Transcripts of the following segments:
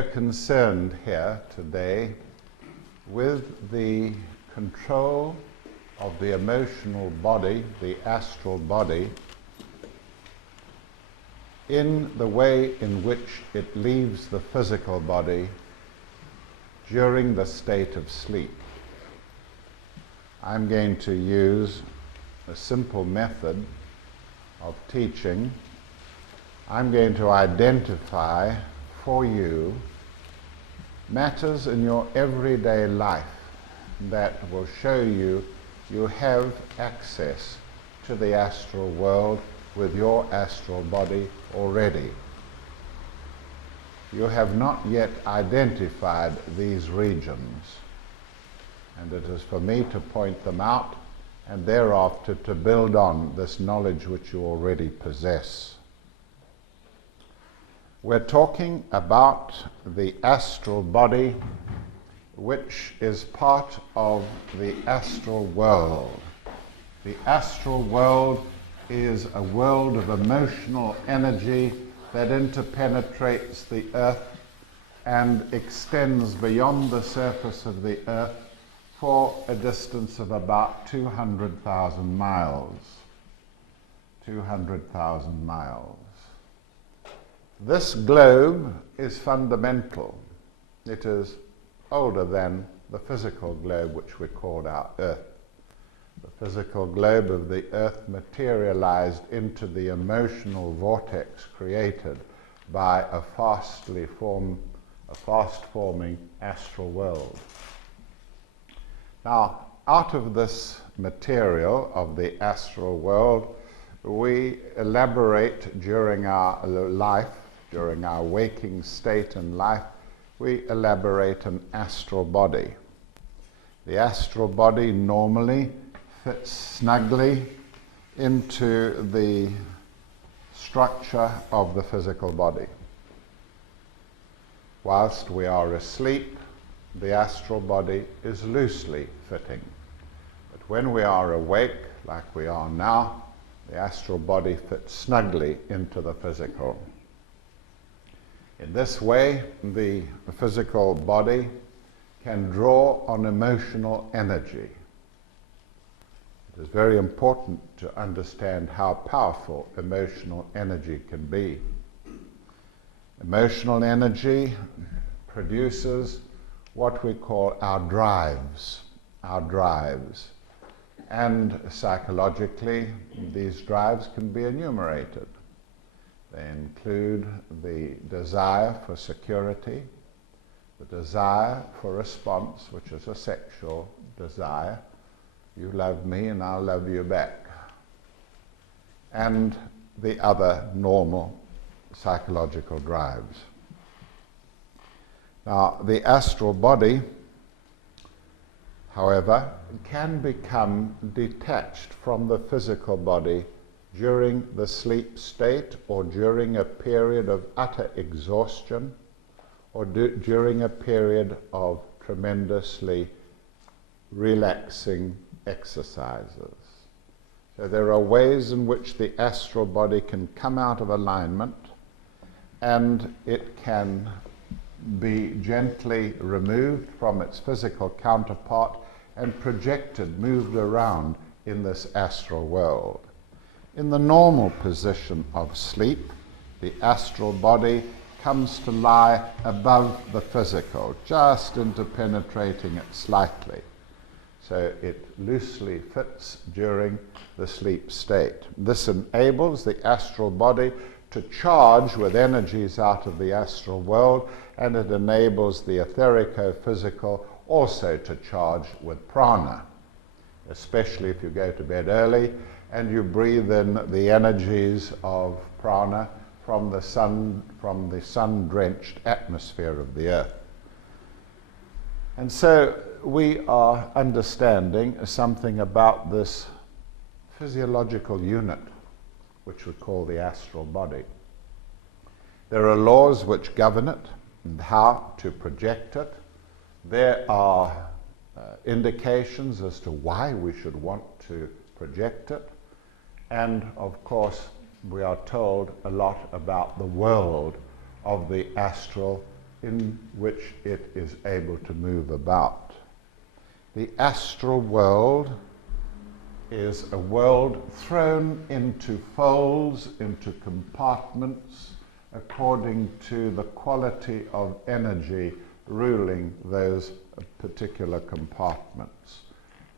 we're concerned here today with the control of the emotional body, the astral body, in the way in which it leaves the physical body during the state of sleep. I'm going to use a simple method of teaching. I'm going to identify for you matters in your everyday life that will show you you have access to the astral world with your astral body already. You have not yet identified these regions, and it is for me to point them out and thereafter to build on this knowledge which you already possess. We're talking about the astral body, which is part of the astral world. The astral world is a world of emotional energy that interpenetrates the earth and extends beyond the surface of the earth for a distance of about 200,000 miles. 200,000 miles. This globe is fundamental. It is older than the physical globe which we call our Earth. The physical globe of the Earth materialized into the emotional vortex created by a fast-forming astral world. Now, out of this material of the astral world, we elaborate during our life, during our waking state in life, we elaborate an astral body. The astral body normally fits snugly into the structure of the physical body. Whilst we are asleep, the astral body is loosely fitting. But when we are awake, like we are now, the astral body fits snugly into the physical. In this way, the physical body can draw on emotional energy. It is very important to understand how powerful emotional energy can be. Emotional energy produces what we call our drives. And psychologically, these drives can be enumerated. They include the desire for security, the desire for response, which is a sexual desire. You love me and I'll love you back. And the other normal psychological drives. Now, the astral body, however, can become detached from the physical body during the sleep state, or during a period of utter exhaustion, or during a period of tremendously relaxing exercises. So there are ways in which the astral body can come out of alignment, and it can be gently removed from its physical counterpart and projected, moved around in this astral world. In the normal position of sleep, the astral body comes to lie above the physical, just interpenetrating it slightly. So it loosely fits during the sleep state. This enables the astral body to charge with energies out of the astral world, and it enables the etherico-physical also to charge with prana, especially if you go to bed early and you breathe in the energies of prana from the sun-drenched atmosphere of the earth. And so we are understanding something about this physiological unit, which we call the astral body. There are laws which govern it and how to project it. There are indications as to why we should want to project it. And of course, we are told a lot about the world of the astral in which it is able to move about. The astral world is a world thrown into folds, into compartments, according to the quality of energy ruling those particular compartments.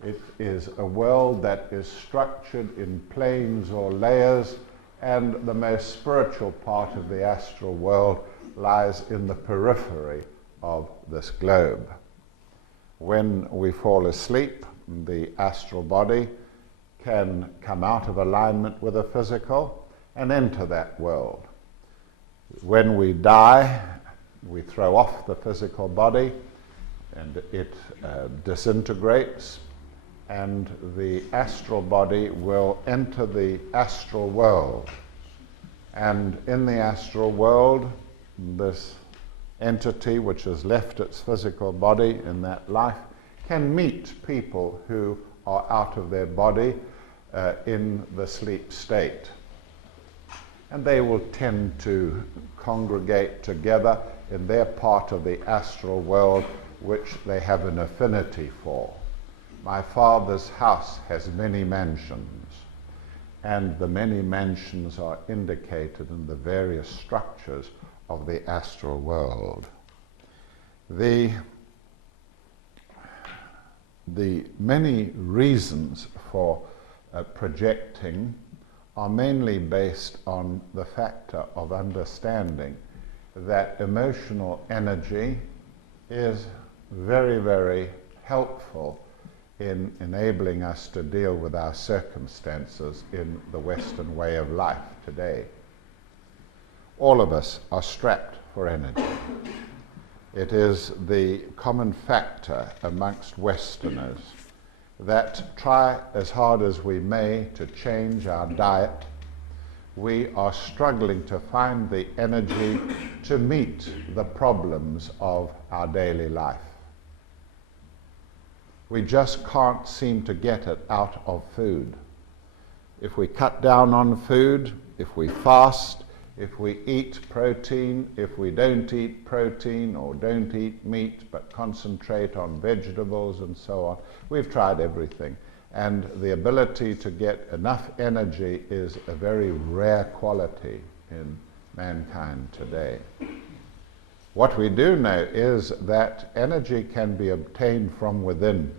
It is a world that is structured in planes or layers, and the most spiritual part of the astral world lies in the periphery of this globe. When we fall asleep, the astral body can come out of alignment with the physical and enter that world. When we die, we throw off the physical body and it disintegrates, and the astral body will enter the astral world. And in the astral world, this entity which has left its physical body in that life can meet people who are out of their body in the sleep state. And they will tend to congregate together in their part of the astral world which they have an affinity for. My father's house has many mansions, and the many mansions are indicated in the various structures of the astral world. The many reasons for projecting are mainly based on the factor of understanding that emotional energy is very, very helpful in enabling us to deal with our circumstances in the Western way of life today. All of us are strapped for energy. It is the common factor amongst Westerners that try as hard as we may to change our diet. We are struggling to find the energy to meet the problems of our daily life. We just can't seem to get it out of food. If we cut down on food, if we fast, if we eat protein, if we don't eat protein or don't eat meat but concentrate on vegetables and so on, we've tried everything. And the ability to get enough energy is a very rare quality in mankind today. What we do know is that energy can be obtained from within,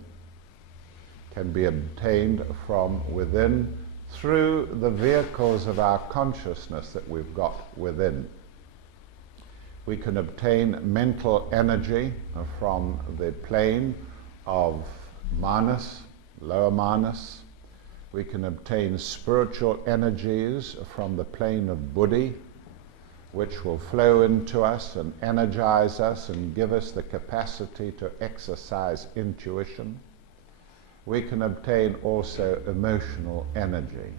through the vehicles of our consciousness that we've got within. We can obtain mental energy from the plane of manas, lower manas. We can obtain spiritual energies from the plane of buddhi, which will flow into us and energize us and give us the capacity to exercise intuition. We can obtain also emotional energy.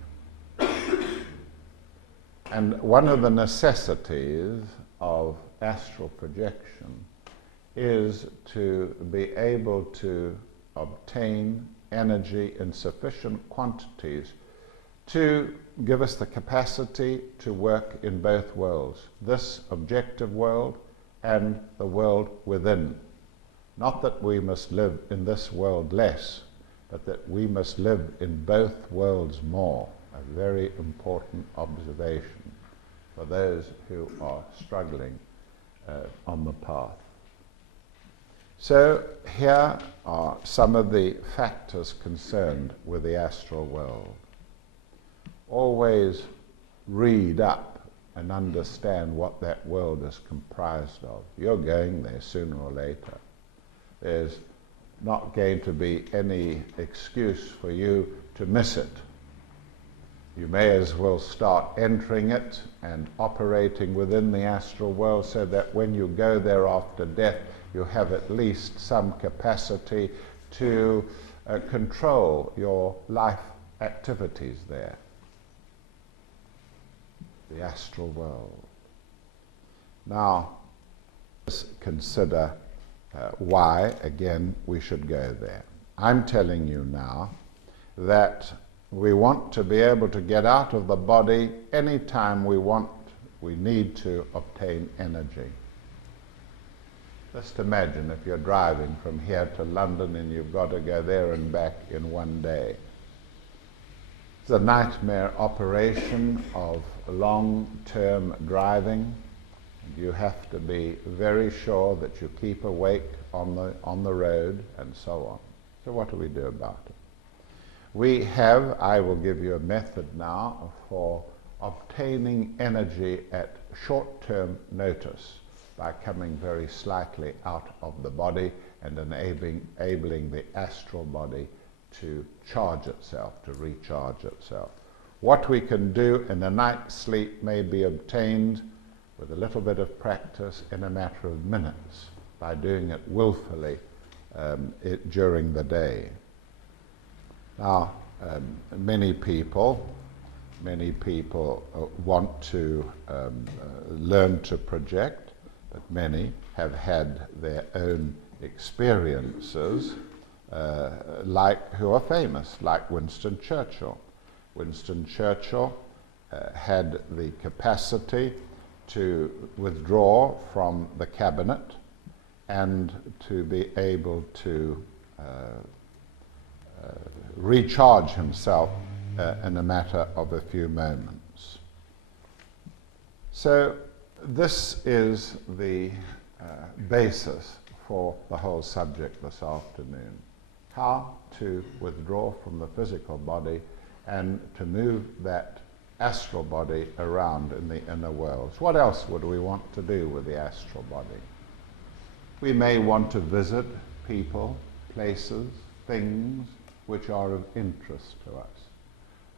And one of the necessities of astral projection is to be able to obtain energy in sufficient quantities to give us the capacity to work in both worlds, this objective world and the world within. Not that we must live in this world less, but that we must live in both worlds more. A very important observation for those who are struggling on the path. So here are some of the factors concerned with the astral world. Always read up and understand what that world is comprised of. You're going there sooner or later. There's not going to be any excuse for you to miss it. You may as well start entering it and operating within the astral world so that when you go there after death, you have at least some capacity to control your life activities there. The astral world. Now, let's consider why, again, we should go there. I'm telling you now that we want to be able to get out of the body anytime we need to obtain energy. Just imagine if you're driving from here to London and you've got to go there and back in one day. It's a nightmare operation of long-term driving. You have to be very sure that you keep awake on the road and so on. So what do we do about it? I will give you a method now for obtaining energy at short-term notice by coming very slightly out of the body and enabling the astral body to charge itself, to recharge itself. What we can do in a night's sleep may be obtained with a little bit of practice in a matter of minutes by doing it willfully during the day. Now, many people want to learn to project, but many have had their own experiences, who are famous, like Winston Churchill. Winston Churchill had the capacity to withdraw from the cabinet and to be able to recharge himself in a matter of a few moments. So this is the basis for the whole subject this afternoon. How to withdraw from the physical body and to move that astral body around in the inner worlds. What else would we want to do with the astral body? We may want to visit people, places, things which are of interest to us.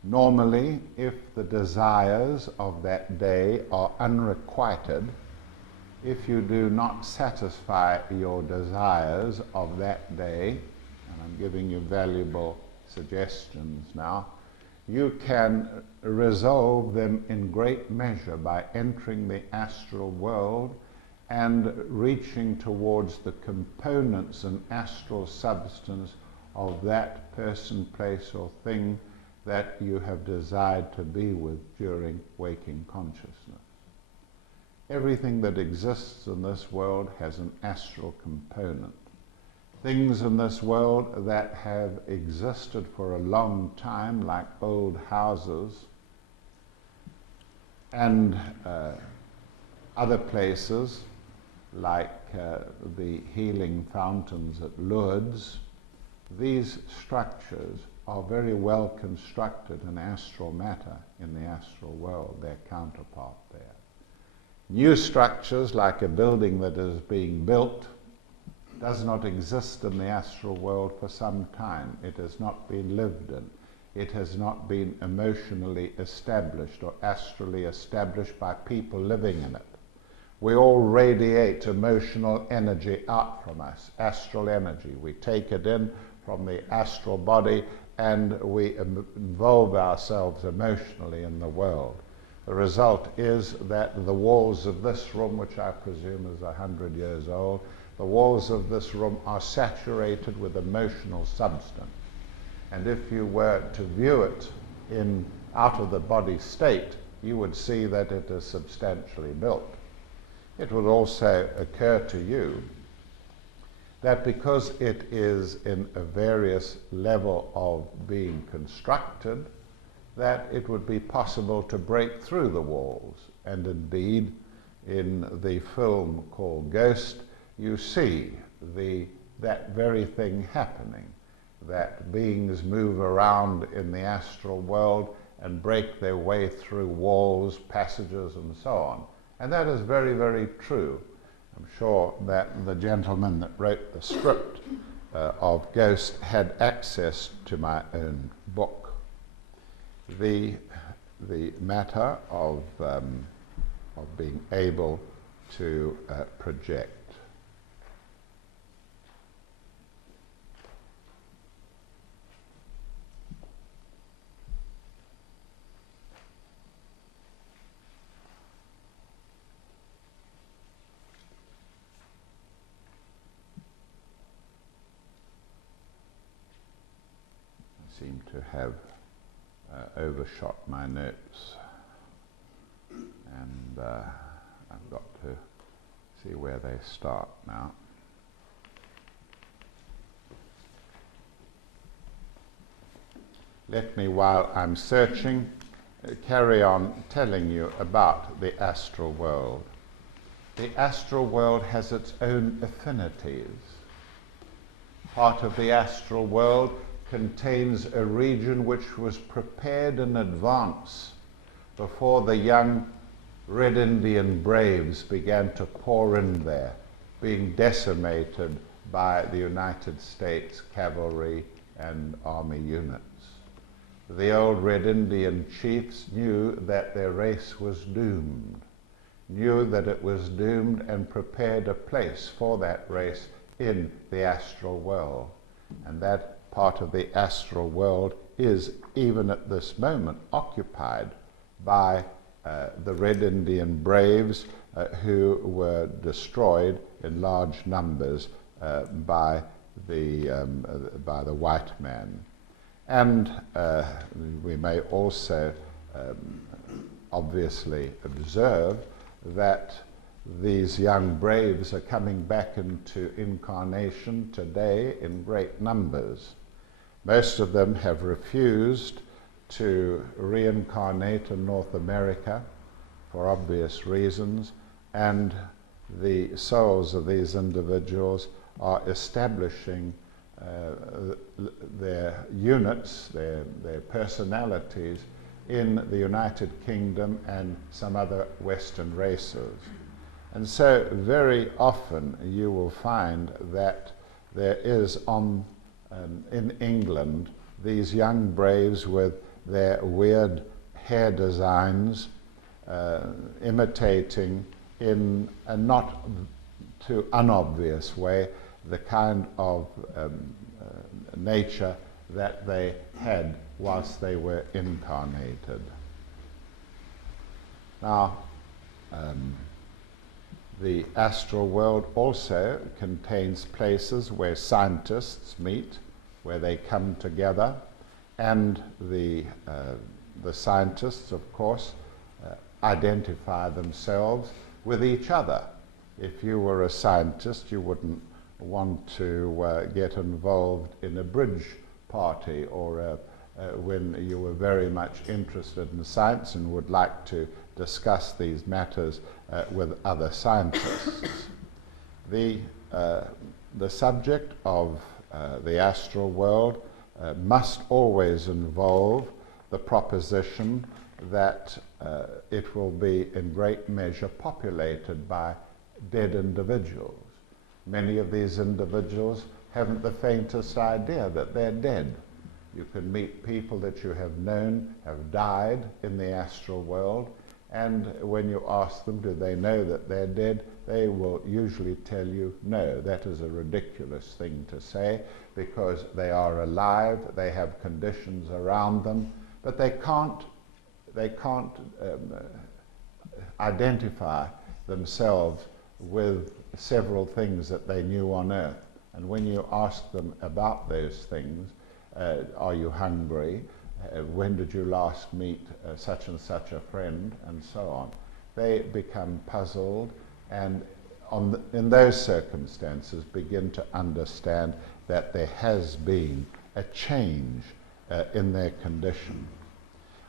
Normally, if the desires of that day are unrequited, if you do not satisfy your desires of that day, and I'm giving you valuable suggestions now, you can resolve them in great measure by entering the astral world and reaching towards the components and astral substance of that person, place, or thing that you have desired to be with during waking consciousness. Everything that exists in this world has an astral component. Things in this world that have existed for a long time, like old houses, and other places, like the healing fountains at Lourdes, these structures are very well constructed in astral matter, in the astral world, their counterpart there. New structures, like a building that is being built, does not exist in the astral world for some time. It has not been lived in. It has not been emotionally established or astrally established by people living in it. We all radiate emotional energy out from us, astral energy. We take it in from the astral body and we involve ourselves emotionally in the world. The result is that the walls of this room, which I presume is 100 years old, the walls of this room are saturated with emotional substance. And if you were to view it in out of the body state, you would see that it is substantially built. It would also occur to you that because it is in a various level of being constructed, that it would be possible to break through the walls. And indeed, in the film called Ghost, you see that very thing happening, that beings move around in the astral world and break their way through walls, passages, and so on. And that is very, very true. I'm sure that the gentleman that wrote the script of Ghost had access to my own book. The matter of being able to project. Seem to have overshot my notes, and I've got to see where they start now. let me, while I'm searching, carry on telling you about the astral world. The astral world has its own affinities. Part of the astral world contains a region which was prepared in advance before the young Red Indian braves began to pour in there, being decimated by the United States cavalry and army units. The old Red Indian chiefs knew that their race was doomed, knew that it was doomed, and prepared a place for that race in the astral world. And that part of the astral world is, even at this moment, occupied by the Red Indian braves who were destroyed in large numbers by the white man. And we may also obviously observe that these young braves are coming back into incarnation today in great numbers. Most of them have refused to reincarnate in North America for obvious reasons, and the souls of these individuals are establishing their units, their personalities in the United Kingdom and some other Western races. And so very often you will find that there is in England these young braves with their weird hair designs, imitating in a not too unobvious way the kind of nature that they had whilst they were incarnated. Now, the astral world also contains places where scientists meet, where they come together, and the scientists, of course, identify themselves with each other. If you were a scientist, you wouldn't want to get involved in a bridge party or when you were very much interested in science and would like to discuss these matters with other scientists. The subject of the astral world must always involve the proposition that it will be in great measure populated by dead individuals. Many of these individuals haven't the faintest idea that they're dead. You can meet people that you have known have died in the astral world, and when you ask them, do they know that they're dead, they will usually tell you, no, that is a ridiculous thing to say, because they are alive, they have conditions around them, but they can't identify themselves with several things that they knew on earth. And when you ask them about those things, are you hungry? When did you last meet such and such a friend? And so on. They become puzzled, and in those circumstances begin to understand that there has been a change in their condition.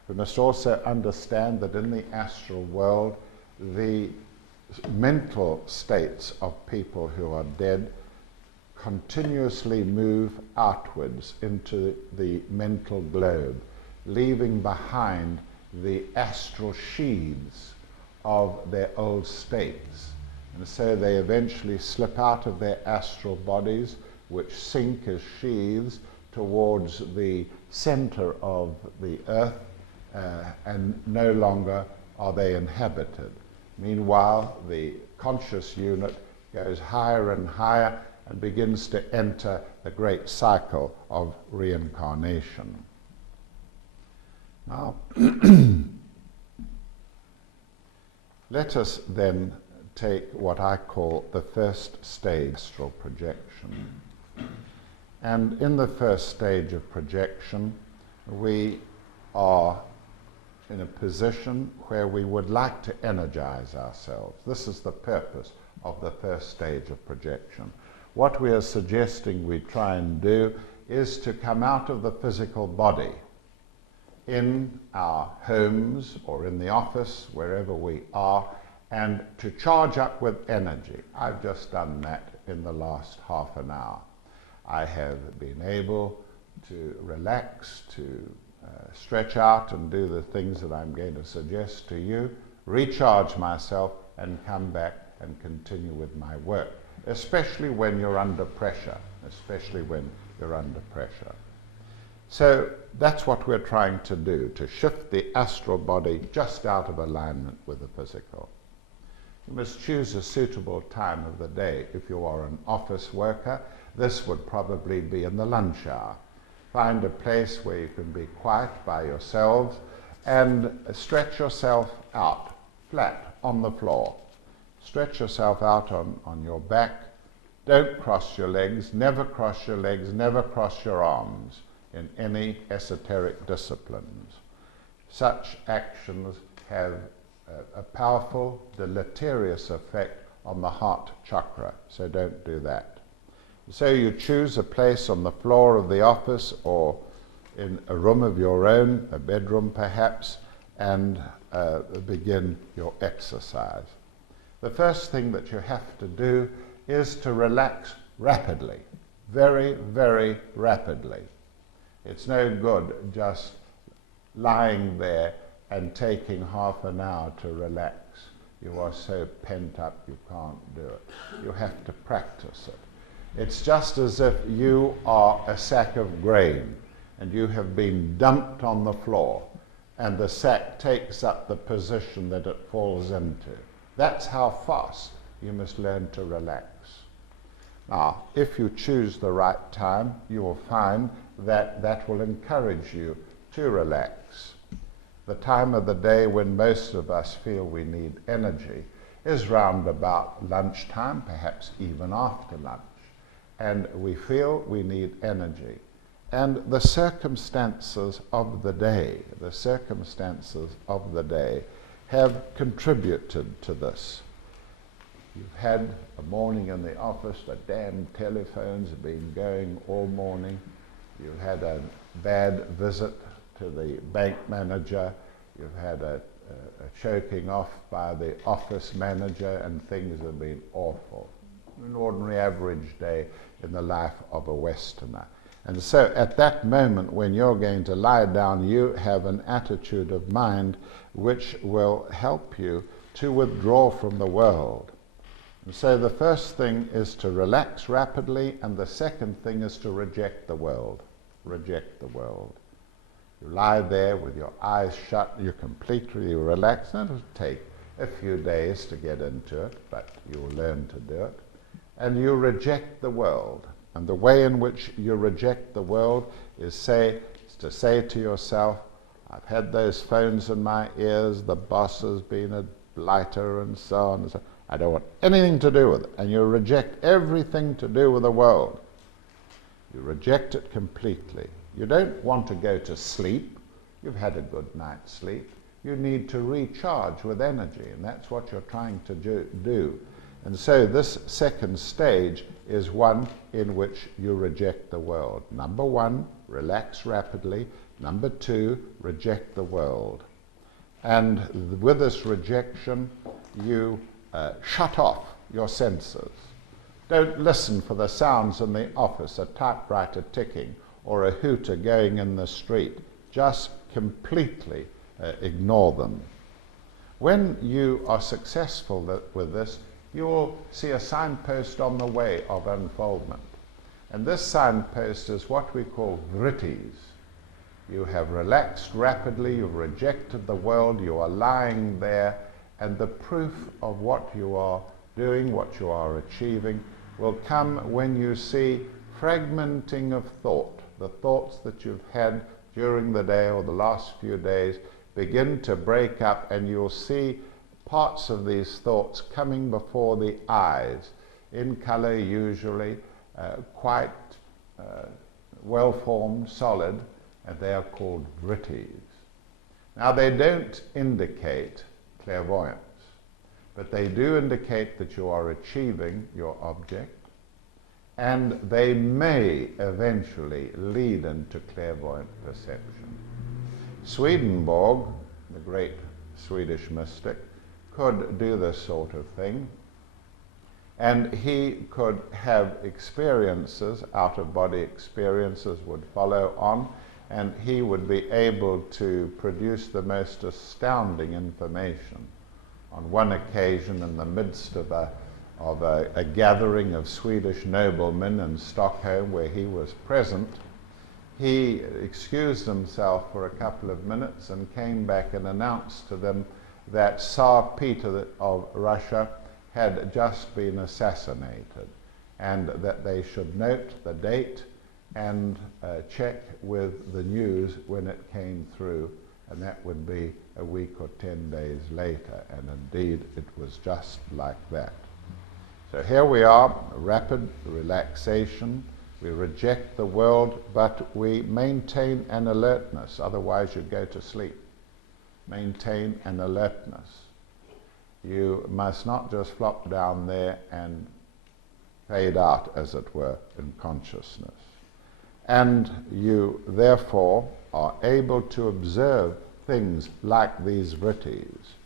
We must also understand that in the astral world, the mental states of people who are dead continuously move outwards into the mental globe, leaving behind the astral sheaths of their old states. And so they eventually slip out of their astral bodies, which sink as sheaths towards the center of the earth, and no longer are they inhabited. Meanwhile, the conscious unit goes higher and higher and begins to enter the great cycle of reincarnation. Now, let us then take what I call the first stage, astral projection. And in the first stage of projection, we are in a position where we would like to energize ourselves. This is the purpose of the first stage of projection. What we are suggesting we try and do is to come out of the physical body in our homes or in the office, wherever we are, and to charge up with energy. I've just done that in the last half an hour. I have been able to relax, to stretch out and do the things that I'm going to suggest to you, recharge myself, and come back and continue with my work, especially when you're under pressure, So that's what we're trying to do, to shift the astral body just out of alignment with the physical. You must choose a suitable time of the day. If you are an office worker, this would probably be in the lunch hour. Find a place where you can be quiet by yourselves and stretch yourself out flat on the floor. Stretch yourself out on your back. Don't cross your legs, never cross your legs, never cross your arms in any esoteric disciplines. Such actions have a powerful, deleterious effect on the heart chakra, so don't do that. So you choose a place on the floor of the office or in a room of your own, a bedroom perhaps, and begin your exercise. The first thing that you have to do is to relax rapidly, very, very rapidly. It's no good just lying there and taking half an hour to relax. You are so pent up you can't do it. You have to practice it. It's just as if you are a sack of grain and you have been dumped on the floor and the sack takes up the position that it falls into. That's how fast you must learn to relax. Now, if you choose the right time, you will find that that will encourage you to relax. The time of the day when most of us feel we need energy is round about lunchtime, perhaps even after lunch. And we feel we need energy. And the circumstances of the day have contributed to this. You've had a morning in the office, the damn telephones have been going all morning. You've had a bad visit to the bank manager. You've had a choking off by the office manager, and things have been awful. An ordinary average day in the life of a Westerner. And so at that moment when you're going to lie down, you have an attitude of mind which will help you to withdraw from the world. And so the first thing is to relax rapidly, and the second thing is to reject the world. Reject the world. You lie there with your eyes shut, you're completely relaxed, and it'll take a few days to get into it, but you'll learn to do it. And you reject the world. And the way in which you reject the world is to say to yourself, I've had those phones in my ears, the boss has been a blighter and so on and so on. I don't want anything to do with it. And you reject everything to do with the world. You reject it completely. You don't want to go to sleep. You've had a good night's sleep. You need to recharge with energy, and that's what you're trying to do. And so this second stage is one in which you reject the world. Number one, relax rapidly. Number two, reject the world. And with this rejection, you shut off your senses. Don't listen for the sounds in the office, a typewriter ticking or a hooter going in the street. Just completely ignore them. When you are successful with this, you will see a signpost on the way of unfoldment. And this signpost is what we call vrittis. You have relaxed rapidly, you've rejected the world, you are lying there, and the proof of what you are doing, what you are achieving, will come when you see fragmenting of thought. The thoughts that you've had during the day or the last few days begin to break up, and you'll see parts of these thoughts coming before the eyes, in color usually, quite well-formed, solid, and they are called vrittis. Now they don't indicate clairvoyance, but they do indicate that you are achieving your object, and they may eventually lead into clairvoyant perception. Swedenborg, the great Swedish mystic, could do this sort of thing, and he could have experiences, out-of-body experiences would follow on, and he would be able to produce the most astounding information. On one occasion, in the midst of a gathering of Swedish noblemen in Stockholm where he was present, he excused himself for a couple of minutes and came back and announced to them that Tsar Peter of Russia had just been assassinated, and that they should note the date and check with the news when it came through, and that would be a week or 10 days later, and indeed it was just like that. So here we are, rapid relaxation. We reject the world, but we maintain an alertness, otherwise you go to sleep. Maintain an alertness. You must not just flop down there and fade out, as it were, in consciousness. And you, therefore, are able to observe things like these vrittis.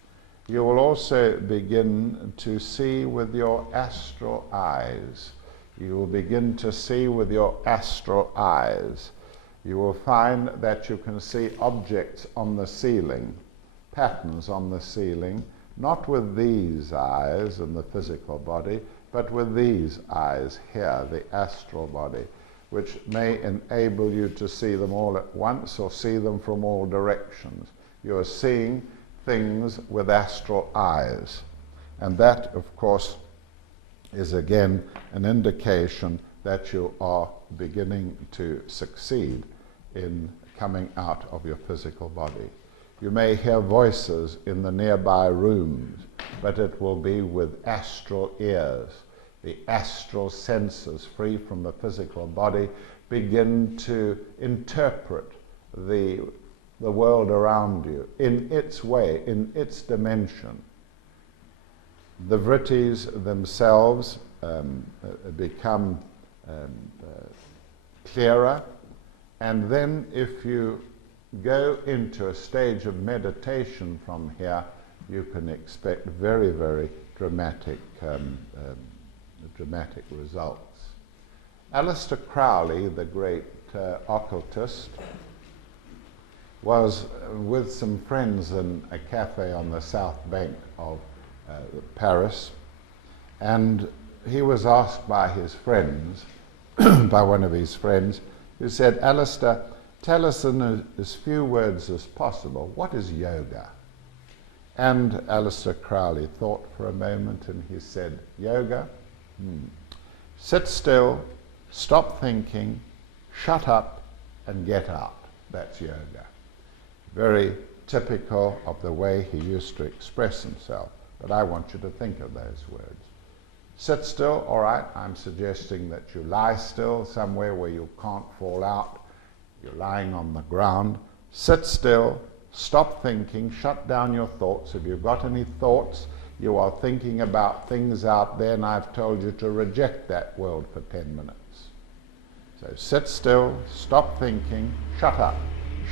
You will also begin to see with your astral eyes. You will begin to see with your astral eyes. You will find that you can see objects on the ceiling, patterns on the ceiling, not with these eyes in the physical body, but with these eyes here, the astral body, which may enable you to see them all at once or see them from all directions. You are seeing things with astral eyes. And that, of course, is again an indication that you are beginning to succeed in coming out of your physical body. You may hear voices in the nearby rooms, but it will be with astral ears. The astral senses, free from the physical body, begin to interpret the world around you in its way, in its dimension. The vrittis themselves become clearer, and then if you go into a stage of meditation from here, you can expect very, very dramatic results. Aleister Crowley, the great occultist, was with some friends in a cafe on the south bank of Paris, and he was asked by his friends, by one of his friends, who said, "Aleister, tell us in as few words as possible, what is yoga?" And Aleister Crowley thought for a moment, and he said, "Yoga? Sit still, stop thinking, shut up, and get out. That's yoga." Very typical of the way he used to express himself. But I want you to think of those words. Sit still, all right, I'm suggesting that you lie still somewhere where you can't fall out. You're lying on the ground. Sit still, stop thinking, shut down your thoughts. If you've got any thoughts, you are thinking about things out there, and I've told you to reject that world for 10 minutes. So sit still, stop thinking, shut up.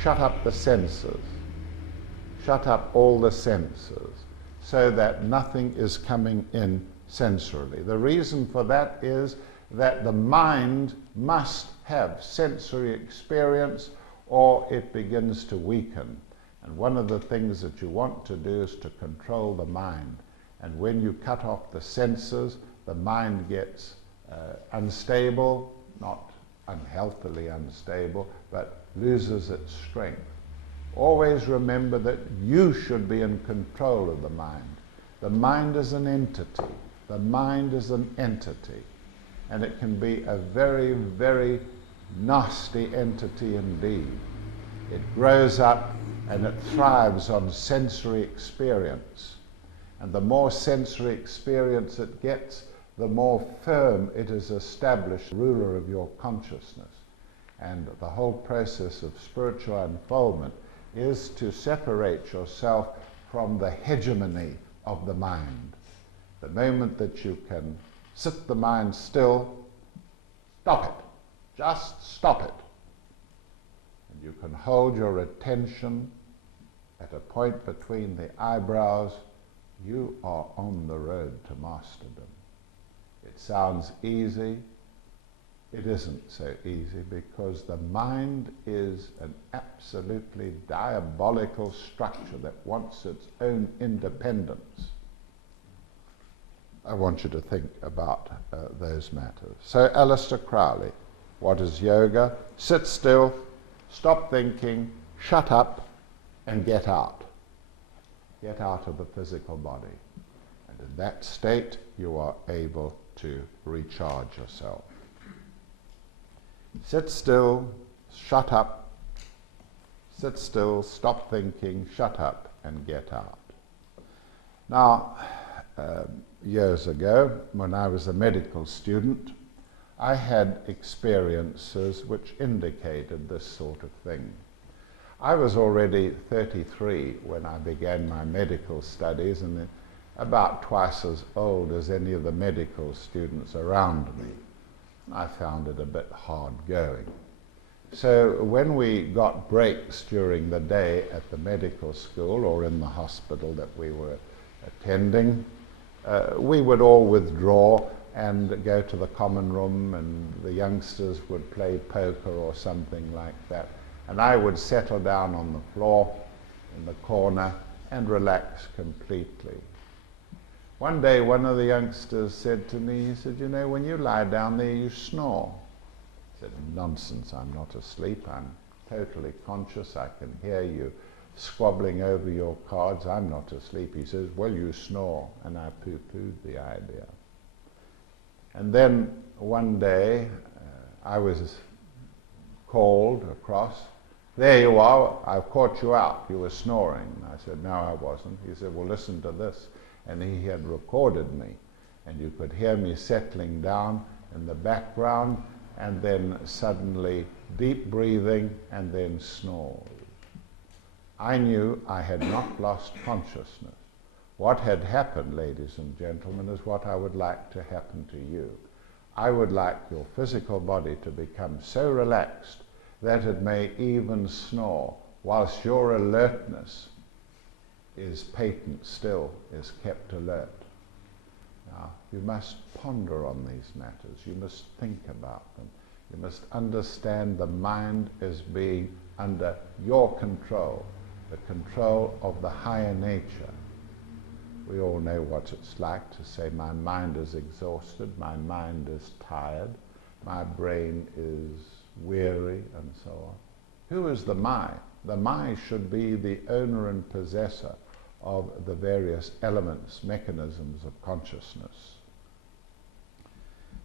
Shut up the senses. Shut up all the senses, so that nothing is coming in sensorily. The reason for that is that the mind must have sensory experience or it begins to weaken. And one of the things that you want to do is to control the mind. And when you cut off the senses, the mind gets unstable, not unhealthily unstable, but loses its strength. Always remember that you should be in control of the mind. The mind is an entity. The mind is an entity. And it can be a very, very nasty entity indeed. It grows up and it thrives on sensory experience. And the more sensory experience it gets, the more firm it is established ruler of your consciousness. And the whole process of spiritual unfoldment is to separate yourself from the hegemony of the mind. The moment that you can sit the mind still, stop it. Just stop it. And you you can hold your attention at a point between the eyebrows, you are on the road to masterdom. It sounds easy. It isn't so easy, because the mind is an absolutely diabolical structure that wants its own independence. I want you to think about those matters. So, Aleister Crowley, what is yoga? Sit still, stop thinking, shut up, and get out. Get out of the physical body. And in that state, you are able to recharge yourself. Sit still, shut up, sit still, stop thinking, shut up, and get out. Now, years ago, when I was a medical student, I had experiences which indicated this sort of thing. I was already 33 when I began my medical studies, and about twice as old as any of the medical students around me. I found it a bit hard going. So when we got breaks during the day at the medical school or in the hospital that we were attending, we would all withdraw and go to the common room, and the youngsters would play poker or something like that. And I would settle down on the floor in the corner and relax completely. One day, one of the youngsters said to me, he said, "You know, when you lie down there, you snore." I said, "Nonsense, I'm not asleep. I'm totally conscious. I can hear you squabbling over your cards. I'm not asleep." He says, "Well, you snore." And I pooh-poohed the idea. And then one day, I was called across. "There you are, I've caught you out. You were snoring." I said, "No, I wasn't." He said, "Well, listen to this." And he had recorded me, and you could hear me settling down in the background, and then suddenly deep breathing, and then snores. I knew I had not lost consciousness. What had happened, ladies and gentlemen, is what I would like to happen to you. I would like your physical body to become so relaxed that it may even snore, whilst your alertness is patent still, is kept alert. Now, you must ponder on these matters. You must think about them. You must understand the mind as being under your control, the control of the higher nature. We all know what it's like to say, "My mind is exhausted, my mind is tired, my brain is weary," and so on. Who is the "my"? The "my" should be the owner and possessor of the various elements, mechanisms of consciousness.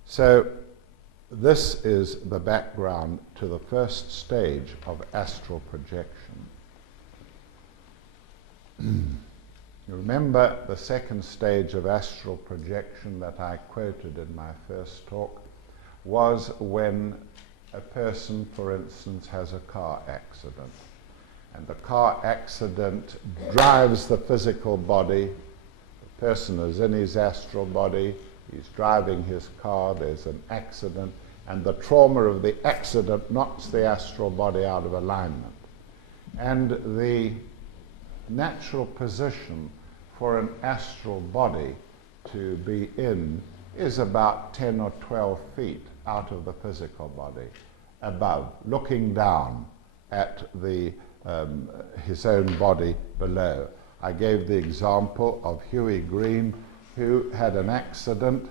So this is the background to the first stage of astral projection. You remember the second stage of astral projection that I quoted in my first talk was when a person, for instance, has a car accident. And the car accident drives the physical body. The person is in his astral body, he's driving his car, there's an accident, and the trauma of the accident knocks the astral body out of alignment. And the natural position for an astral body to be in is about 10 or 12 feet out of the physical body, above, looking down at his own body below. I gave the example of Huey Green, who had an accident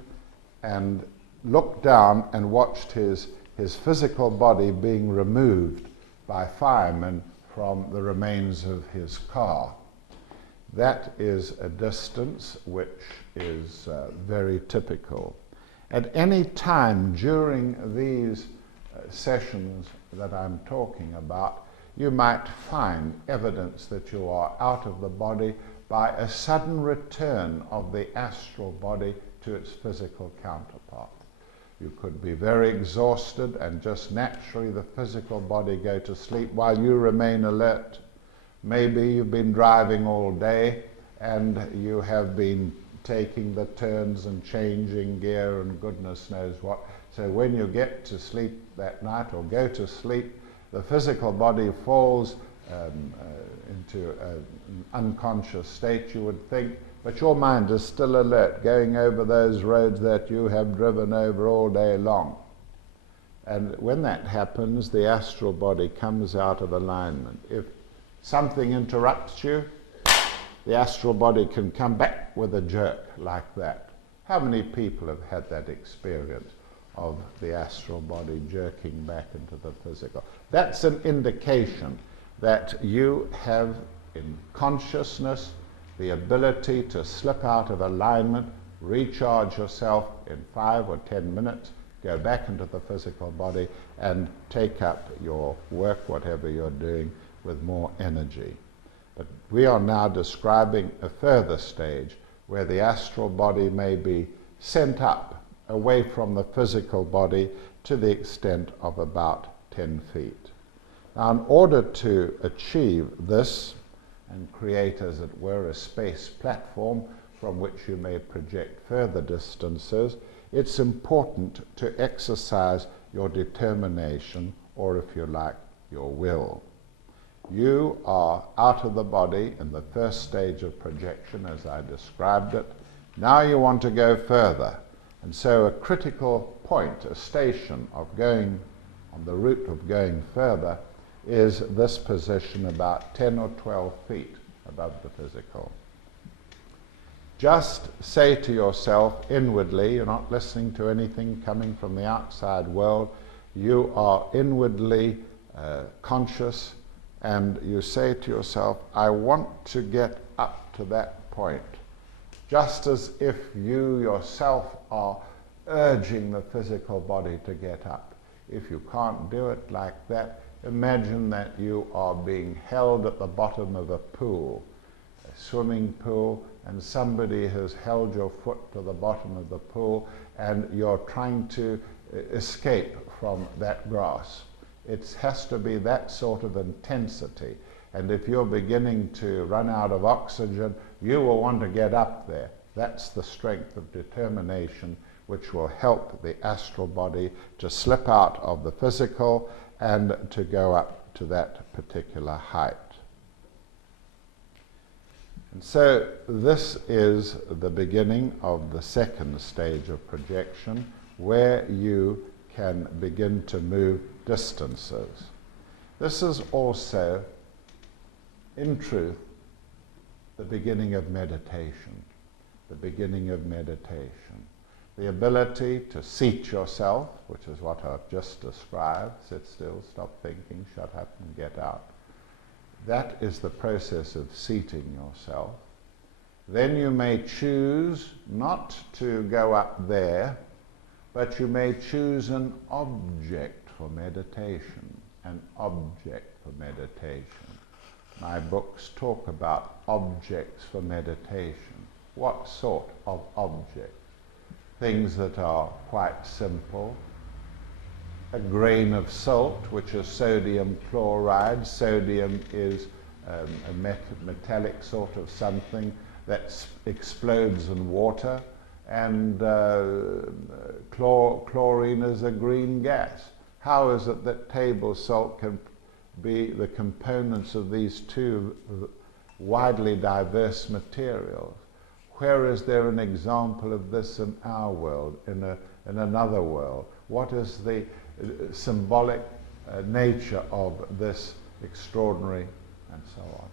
and looked down and watched his physical body being removed by firemen from the remains of his car. That is a distance which is very typical. At any time during these sessions that I'm talking about, you might find evidence that you are out of the body by a sudden return of the astral body to its physical counterpart. You could be very exhausted and just naturally the physical body go to sleep while you remain alert. Maybe you've been driving all day and you have been taking the turns and changing gear and goodness knows what. So when you get to sleep that night or go to sleep, the physical body falls into an unconscious state, you would think, but your mind is still alert, going over those roads that you have driven over all day long. And when that happens, the astral body comes out of alignment. If something interrupts you, the astral body can come back with a jerk like that. How many people have had that experience of the astral body jerking back into the physical? That's an indication that you have in consciousness the ability to slip out of alignment, recharge yourself in 5 or 10 minutes, go back into the physical body and take up your work, whatever you're doing, with more energy. But we are now describing a further stage where the astral body may be sent up away from the physical body to the extent of about 10 feet. Now, in order to achieve this and create, as it were, a space platform from which you may project further distances, it's important to exercise your determination, or if you like, your will. You are out of the body in the first stage of projection, as I described it. Now you want to go further. And so a critical point, a station of going on the route of going further, is this position about 10 or 12 feet above the physical. Just say to yourself inwardly, you're not listening to anything coming from the outside world, you are inwardly conscious, and you say to yourself, I want to get up to that point. Just as if you yourself are urging the physical body to get up. If you can't do it like that, imagine that you are being held at the bottom of a pool, a swimming pool, and somebody has held your foot to the bottom of the pool and you're trying to escape from that grasp. It has to be that sort of intensity. And if you're beginning to run out of oxygen, you will want to get up there. That's the strength of determination which will help the astral body to slip out of the physical and to go up to that particular height. And so this is the beginning of the second stage of projection, where you can begin to move distances. This is also, in truth, the beginning of meditation. The beginning of meditation. The ability to seat yourself, which is what I've just described, sit still, stop thinking, shut up and get out. That is the process of seating yourself. Then you may choose not to go up there, but you may choose an object for meditation, an object for meditation. My books talk about objects for meditation. What sort of object? Things that are quite simple. A grain of salt, which is sodium chloride. Sodium is a metallic sort of something that explodes in water, and chlorine is a green gas. How is it that table salt can be the components of these two widely diverse materials? Where is there an example of this in our world, in another world? What is the symbolic nature of this extraordinary, and so on?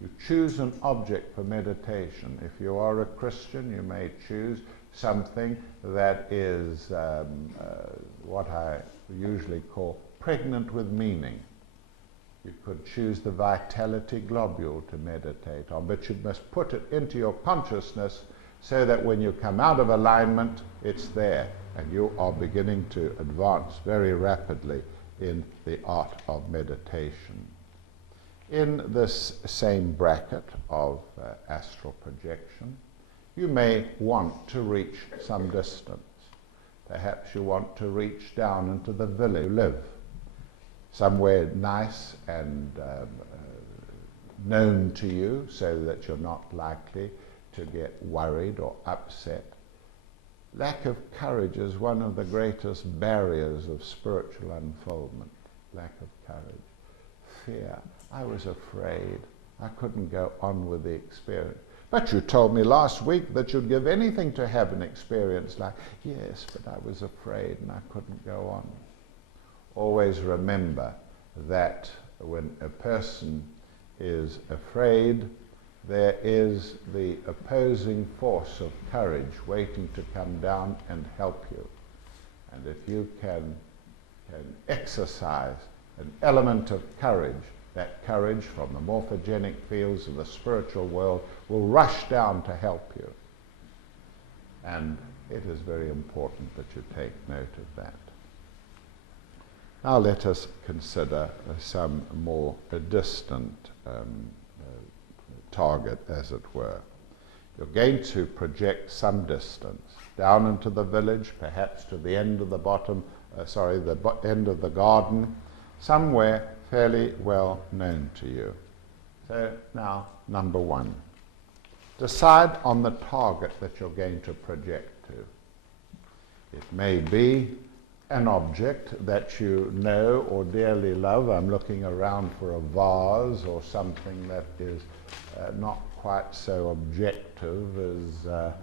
You choose an object for meditation. If you are a Christian, you may choose something that is what I usually call pregnant with meaning. You could choose the vitality globule to meditate on, but you must put it into your consciousness so that when you come out of alignment, it's there, and you are beginning to advance very rapidly in the art of meditation. In this same bracket of astral projection, you may want to reach some distance. Perhaps you want to reach down into the village you live, somewhere nice and known to you, so that you're not likely to get worried or upset. Lack of courage is one of the greatest barriers of spiritual unfoldment. lack of courage. Fear. I was afraid. I couldn't go on with the experience. But you told me last week that you'd give anything to have an experience like, yes, but I was afraid and I couldn't go on. Always remember that when a person is afraid, there is the opposing force of courage waiting to come down and help you. And if you can exercise an element of courage, that courage from the morphogenic fields of the spiritual world will rush down to help you. And it is very important that you take note of that. Now let us consider some more distant target, as it were. You're going to project some distance down into the village, perhaps to the end of the end of the garden, somewhere fairly well known to you. So now, number one, decide on the target that you're going to project to. It may be an object that you know or dearly love. I'm looking around for a vase or something that is not quite so objective as a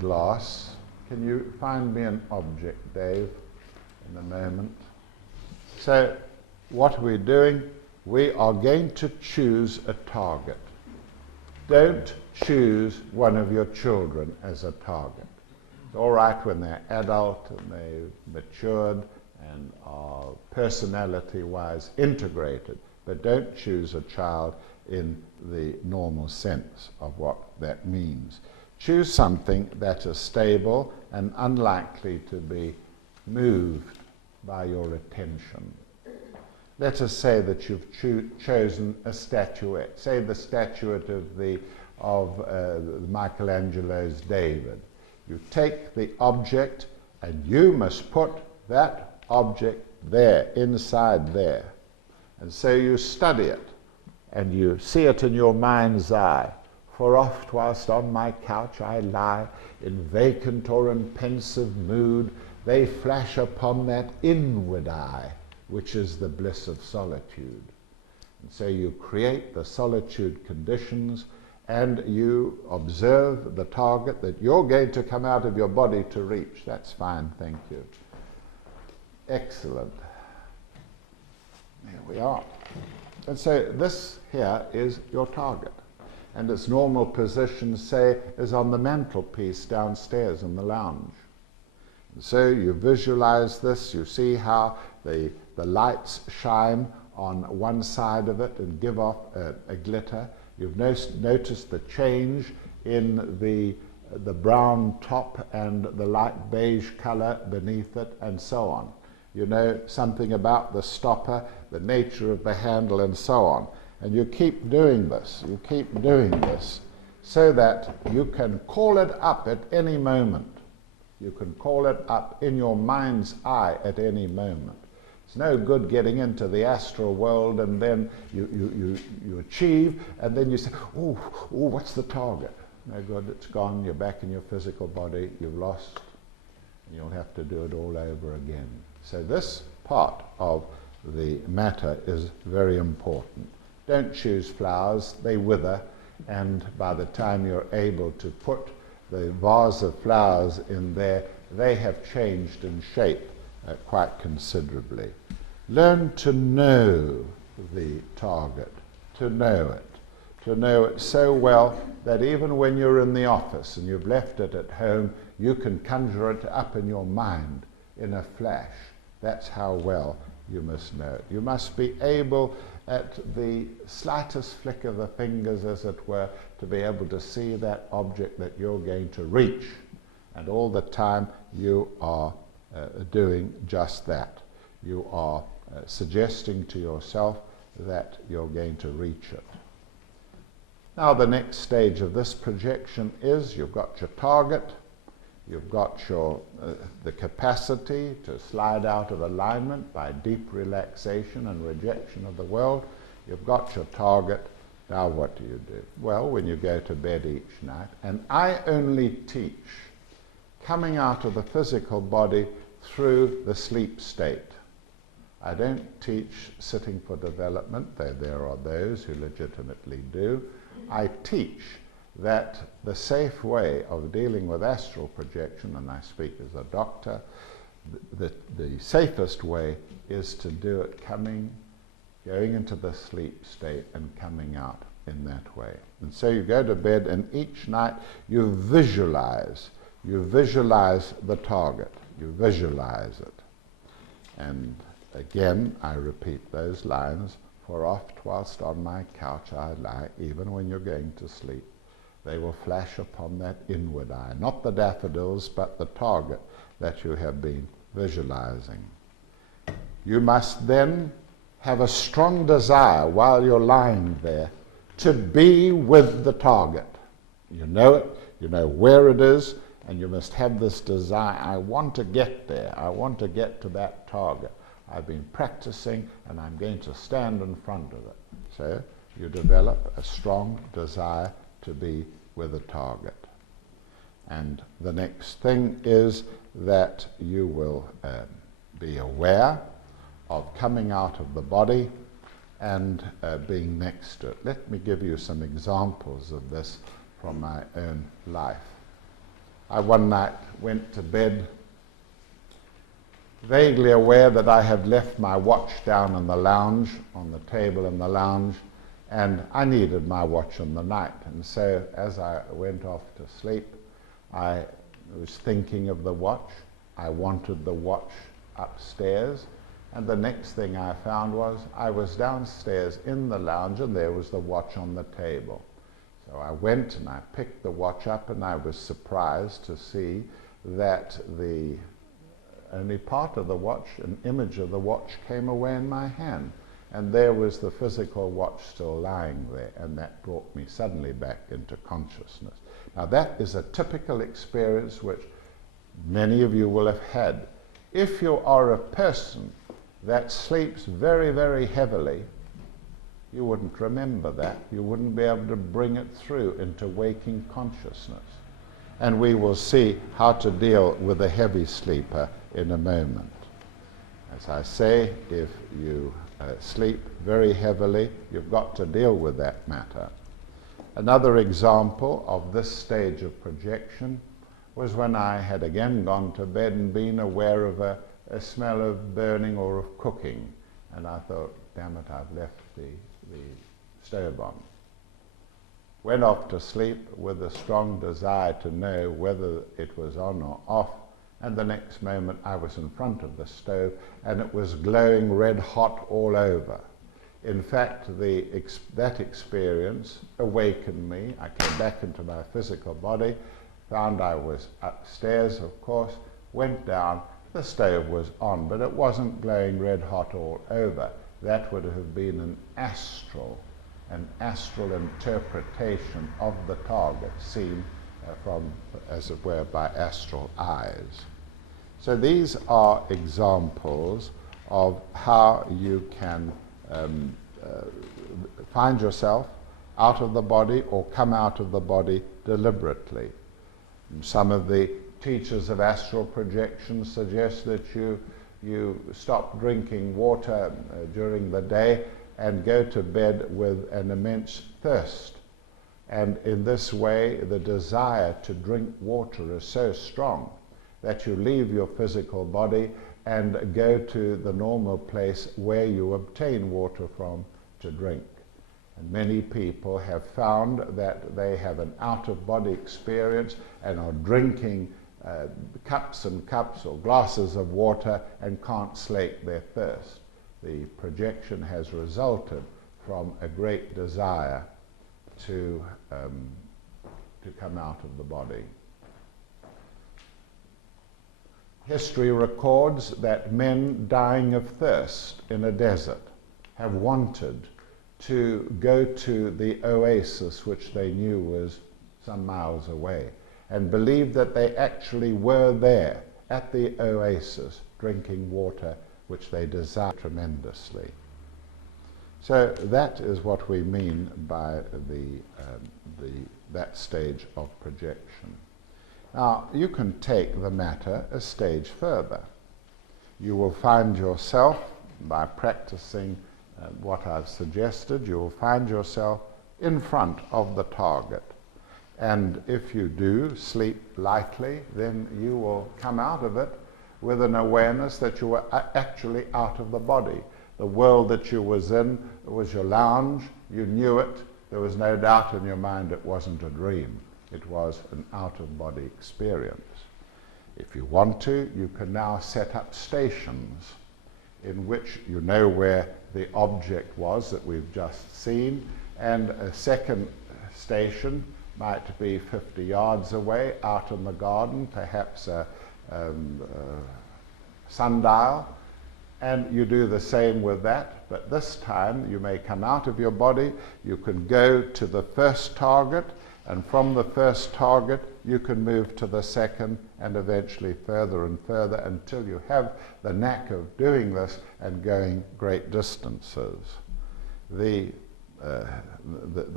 glass. Can you find me an object, Dave, in a moment? So what we're doing, we are going to choose a target. Don't choose one of your children as a target. It's all right when they're adult and they've matured and are personality-wise integrated, but don't choose a child in the normal sense of what that means. Choose something that is stable and unlikely to be moved by your attention. Let us say that you've chosen a statuette, say the statuette of Michelangelo's David. You take the object and you must put that object there, inside there. And so you study it and you see it in your mind's eye. For oft whilst on my couch I lie, in vacant or in pensive mood, they flash upon that inward eye, which is the bliss of solitude. And so you create the solitude conditions and you observe the target that you're going to come out of your body to reach. That's fine, thank you. Excellent. There we are. And so this here is your target. And its normal position, say, is on the mantelpiece downstairs in the lounge. And so you visualize this, you see how the lights shine on one side of it and give off a glitter. You've noticed the change in the brown top and the light beige color beneath it, and so on. You know something about the stopper, the nature of the handle, and so on. And you keep doing this, so that you can call it up at any moment. You can call it up in your mind's eye at any moment. It's no good getting into the astral world and then you achieve, and then you say, oh, what's the target? No good, it's gone, you're back in your physical body, you've lost, and you'll have to do it all over again. So this part of the matter is very important. Don't choose flowers, they wither, and by the time you're able to put the vase of flowers in there, they have changed in shape quite considerably. Learn to know the target, to know it so well that even when you're in the office and you've left it at home, you can conjure it up in your mind in a flash. That's how well you must know it. You must be able, at the slightest flick of the fingers, as it were, to be able to see that object that you're going to reach. And all the time you are doing just that. You are suggesting to yourself that you're going to reach it. Now the next stage of this projection is you've got your target, you've got your the capacity to slide out of alignment by deep relaxation and rejection of the world. You've got your target. Now what do? Well, when you go to bed each night, and I only teach coming out of the physical body through the sleep state. I don't teach sitting for development, though there are those who legitimately do. I teach that the safe way of dealing with astral projection, and I speak as a doctor, the safest way is to do it going into the sleep state and coming out in that way. And so you go to bed, and each night you visualize the target, you visualize it. And again, I repeat those lines, for oft whilst on my couch I lie, even when you're going to sleep, they will flash upon that inward eye, not the daffodils, but the target that you have been visualizing. You must then have a strong desire while you're lying there to be with the target. You know it, you know where it is, and you must have this desire, I want to get there, I want to get to that target. I've been practicing and I'm going to stand in front of it. So you develop a strong desire to be with a target. And the next thing is that you will be aware of coming out of the body and being next to it. Let me give you some examples of this from my own life. I one night went to bed vaguely aware that I had left my watch down in the lounge, on the table in the lounge, and I needed my watch in the night. And so as I went off to sleep, I was thinking of the watch. I wanted the watch upstairs, and the next thing I found was I was downstairs in the lounge and there was the watch on the table. So I went and I picked the watch up, and I was surprised to see that the only part of the watch, an image of the watch, came away in my hand. And there was the physical watch still lying there, and that brought me suddenly back into consciousness. Now that is a typical experience which many of you will have had. If you are a person that sleeps very, very heavily, you wouldn't remember that. You wouldn't be able to bring it through into waking consciousness. And we will see how to deal with a heavy sleeper in a moment. As I say, if you sleep very heavily, you've got to deal with that matter. Another example of this stage of projection was when I had again gone to bed and been aware of a smell of burning or of cooking. And I thought, damn it, I've left the stove on. Went off to sleep with a strong desire to know whether it was on or off, and the next moment I was in front of the stove and it was glowing red hot all over. In fact, that experience awakened me. I came back into my physical body, found I was upstairs, of course, went down, the stove was on, but it wasn't glowing red hot all over. That would have been an astral interpretation of the target seen from, as it were, by astral eyes. So these are examples of how you can find yourself out of the body or come out of the body deliberately. And some of the teachers of astral projection suggest that you stop drinking water during the day and go to bed with an immense thirst. And in this way, the desire to drink water is so strong that you leave your physical body and go to the normal place where you obtain water from to drink. And many people have found that they have an out-of-body experience and are drinking cups and cups or glasses of water and can't slake their thirst. The projection has resulted from a great desire to come out of the body. History records that men dying of thirst in a desert have wanted to go to the oasis, which they knew was some miles away, and believed that they actually were there at the oasis drinking water which they desired tremendously. So that is what we mean by that stage of projection. Now, you can take the matter a stage further. You will find yourself by practicing what I've suggested, you will find yourself in front of the target. And if you do sleep lightly, then you will come out of it with an awareness that you were actually out of the body. The world that you was in was your lounge, you knew it, there was no doubt in your mind it wasn't a dream. It was an out-of-body experience. If you want to, you can now set up stations in which you know where the object was that we've just seen, and a second station might be 50 yards away out in the garden, perhaps a sundial, and you do the same with that, but this time you may come out of your body, you can go to the first target, and from the first target you can move to the second and eventually further and further until you have the knack of doing this and going great distances. The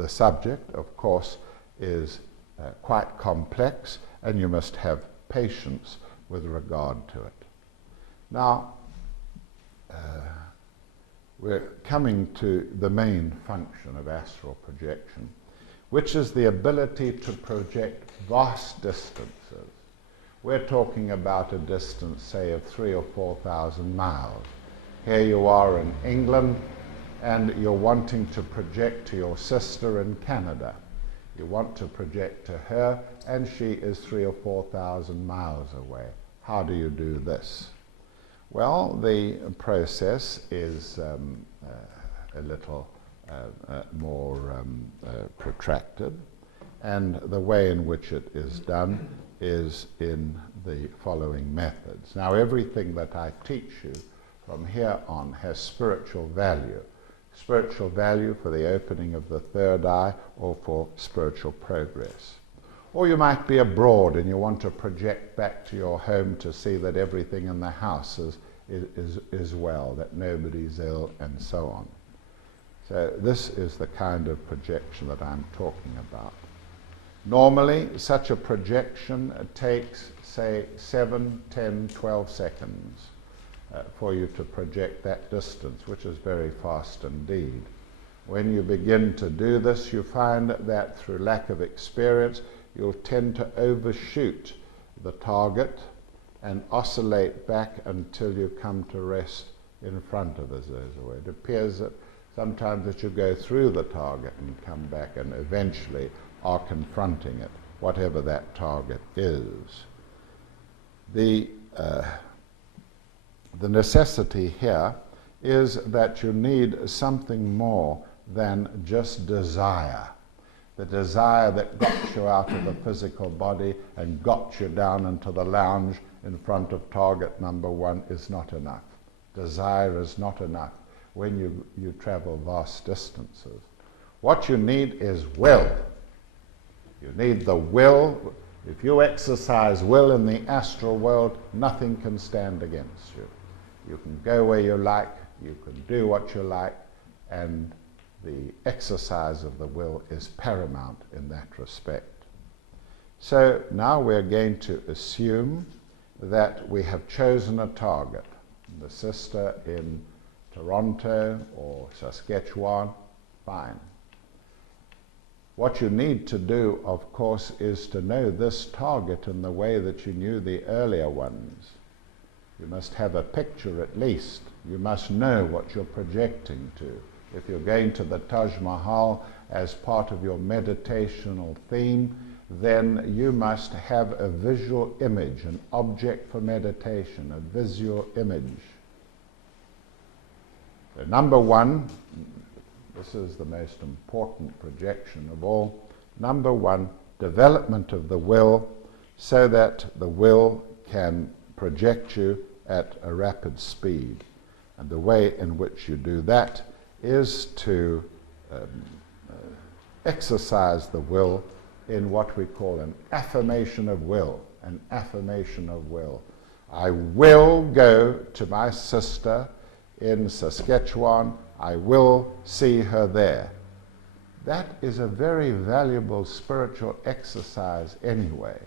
subject, of course, is quite complex, and you must have patience with regard to it. Now, we're coming to the main function of astral projection, which is the ability to project vast distances. We're talking about a distance, say, of 3,000 or 4,000 miles. Here you are in England, and you're wanting to project to your sister in Canada. You want to project to her, and she is 3,000 or 4,000 miles away. How do you do this? Well, the process is a little more protracted, and the way in which it is done is in the following methods. Now, everything that I teach you from here on has spiritual value. Spiritual value for the opening of the third eye or for spiritual progress. Or you might be abroad and you want to project back to your home to see that everything in the house is well, that nobody's ill, and so on. So this is the kind of projection that I'm talking about. Normally, such a projection takes, say, 7, 10, 12 seconds for you to project that distance, which is very fast indeed. When you begin to do this, you find that through lack of experience, you'll tend to overshoot the target and oscillate back until you come to rest in front of us, as it were. It appears that sometimes that you go through the target and come back and eventually are confronting it, whatever that target is. The necessity here is that you need something more than just desire. The desire that got you out of the physical body and got you down into the lounge in front of target number one is not enough. Desire is not enough when you travel vast distances. What you need is will. You need the will. If you exercise will in the astral world, nothing can stand against you. You can go where you like, you can do what you like, and the exercise of the will is paramount in that respect. So now we're going to assume that we have chosen a target, the sister in Toronto or Saskatchewan, fine. What you need to do, of course, is to know this target in the way that you knew the earlier ones. You must have a picture at least. You must know what you're projecting to. If you're going to the Taj Mahal as part of your meditational theme, then you must have a visual image, an object for meditation, a visual image. So number one, this is the most important projection of all. Number one, development of the will so that the will can project you at a rapid speed. And the way in which you do that is to exercise the will in what we call an affirmation of will. An affirmation of will. I will go to my sister in Saskatchewan. I will see her there. That is a very valuable spiritual exercise anyway.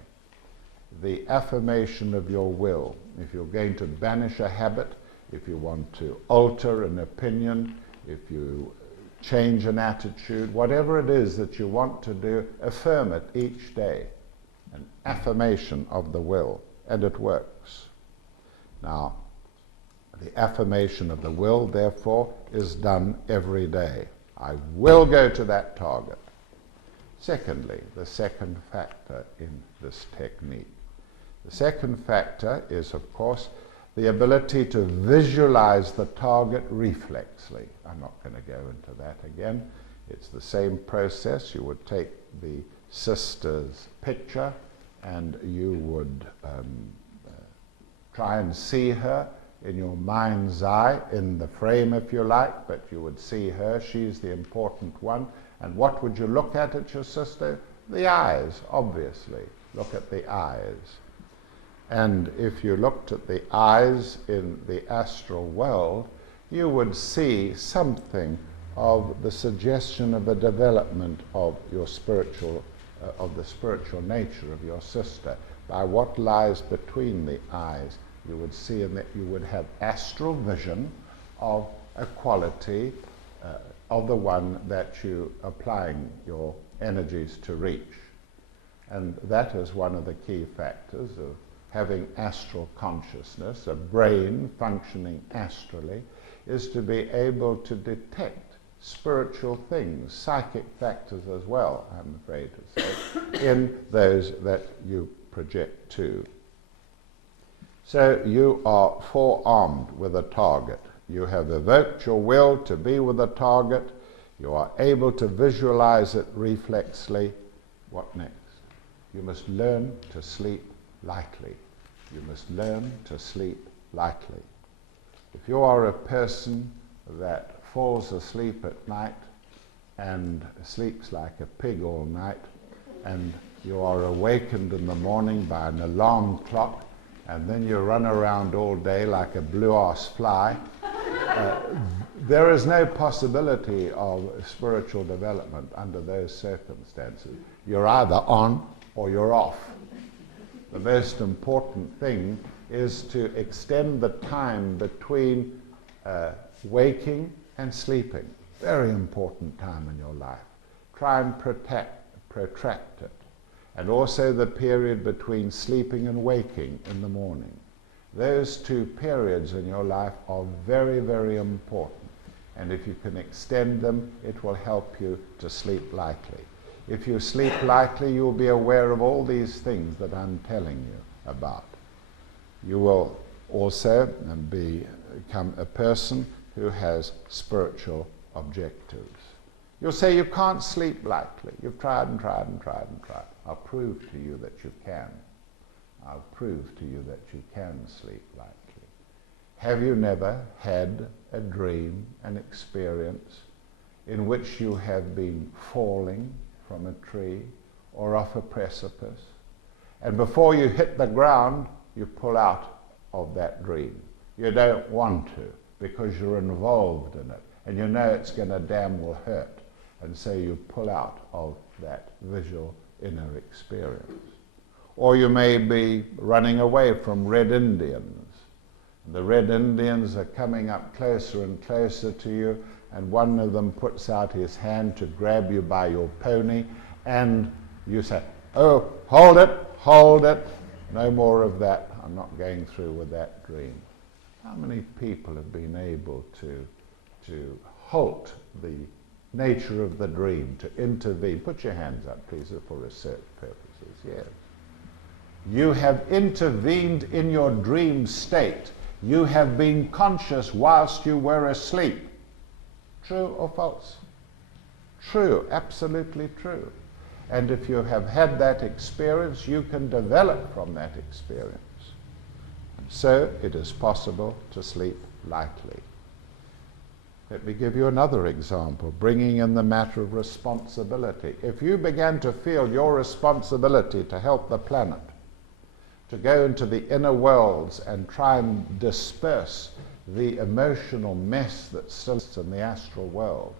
The affirmation of your will. If you're going to banish a habit, if you want to alter an opinion, if you change an attitude, whatever it is that you want to do, affirm it each day. An affirmation of the will, and it works. Now, the affirmation of the will, therefore, is done every day. I will go to that target. Secondly, the second factor in this technique. The second factor is, of course, the ability to visualize the target reflexly. I'm not going to go into that again. It's the same process. You would take the sister's picture and you would try and see her in your mind's eye, in the frame if you like, but you would see her. She's the important one. And what would you look at your sister? The eyes, obviously. Look at the eyes. And if you looked at the eyes in the astral world, you would see something of the suggestion of a development of your spiritual, of the spiritual nature of your sister. By what lies between the eyes, you would see that you would have astral vision of a quality of the one that you are applying your energies to reach. And that is one of the key factors of having astral consciousness, a brain functioning astrally, is to be able to detect spiritual things, psychic factors as well, I'm afraid to say, in those that you project to. So you are forearmed with a target. You have evoked your will to be with a target. You are able to visualize it reflexly. What next? You must learn to sleep lightly. You must learn to sleep lightly. If you are a person that falls asleep at night and sleeps like a pig all night, and you are awakened in the morning by an alarm clock, and then you run around all day like a blue-ass fly, there is no possibility of spiritual development under those circumstances. You're either on or you're off. The most important thing is to extend the time between waking and sleeping. Very important time in your life. Try and protract it. And also the period between sleeping and waking in the morning. Those two periods in your life are very, very important. And if you can extend them, it will help you to sleep lightly. If you sleep lightly, you'll be aware of all these things that I'm telling you about. You will also become a person who has spiritual objectives. You'll say you can't sleep lightly. You've tried and tried and tried and tried. I'll prove to you that you can. I'll prove to you that you can sleep lightly. Have you never had a dream, an experience, in which you have been falling from a tree or off a precipice, and before you hit the ground, you pull out of that dream? You don't want to, because you're involved in it, and you know it's going to damn well hurt, and so you pull out of that visual inner experience. Or you may be running away from Red Indians. The Red Indians are coming up closer and closer to you, and one of them puts out his hand to grab you by your pony, and you say, "Oh, hold it, no more of that, I'm not going through with that dream." How many people have been able to halt the nature of the dream, to intervene? Put your hands up, please, for research purposes. Yes. You have intervened in your dream state. You have been conscious whilst you were asleep. True or false? True, absolutely true. And if you have had that experience, you can develop from that experience. So it is possible to sleep lightly. Let me give you another example, bringing in the matter of responsibility. If you began to feel your responsibility to help the planet, to go into the inner worlds and try and disperse the emotional mess that still is in the astral world,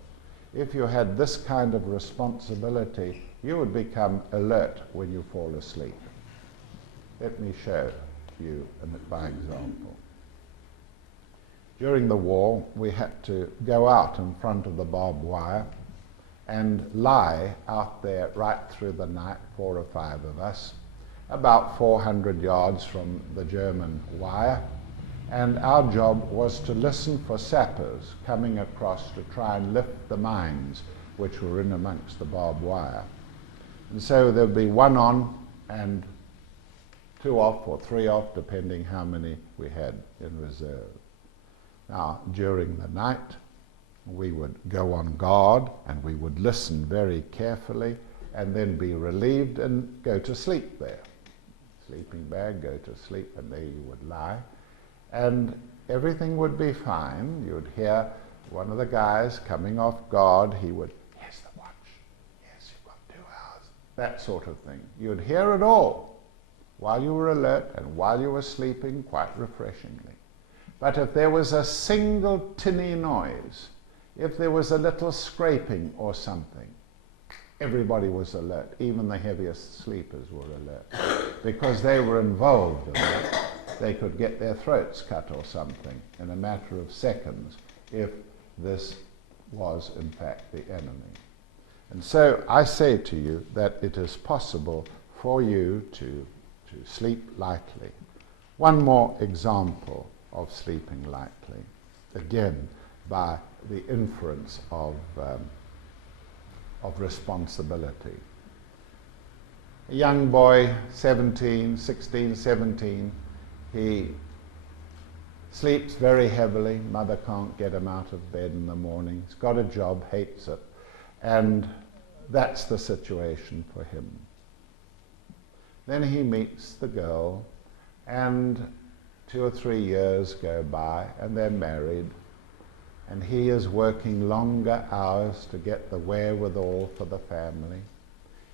if you had this kind of responsibility, you would become alert when you fall asleep. Let me show you by example. During the war, we had to go out in front of the barbed wire and lie out there right through the night, 4 or 5 of us, about 400 yards from the German wire. And our job was to listen for sappers coming across to try and lift the mines which were in amongst the barbed wire. And so there'd be 1 on and 2 off or 3 off, depending how many we had in reserve. Now, during the night, we would go on guard and we would listen very carefully and then be relieved and go to sleep there. Sleeping bag, go to sleep, and there you would lie. And everything would be fine. You'd hear one of the guys coming off guard. He would, "Here's the watch. Yes, you've got 2 hours." That sort of thing. You'd hear it all while you were alert and while you were sleeping, quite refreshingly. But if there was a single tinny noise, if there was a little scraping or something, everybody was alert. Even the heaviest sleepers were alert because they were involved in that. They could get their throats cut or something in a matter of seconds if this was in fact the enemy. And so I say to you that it is possible for you to sleep lightly. One more example of sleeping lightly, again by the inference of responsibility. A young boy, 16, 17, he sleeps very heavily. Mother can't get him out of bed in the morning. He's got a job, hates it, and that's the situation for him. Then he meets the girl, and 2 or 3 years go by, and they're married, and he is working longer hours to get the wherewithal for the family.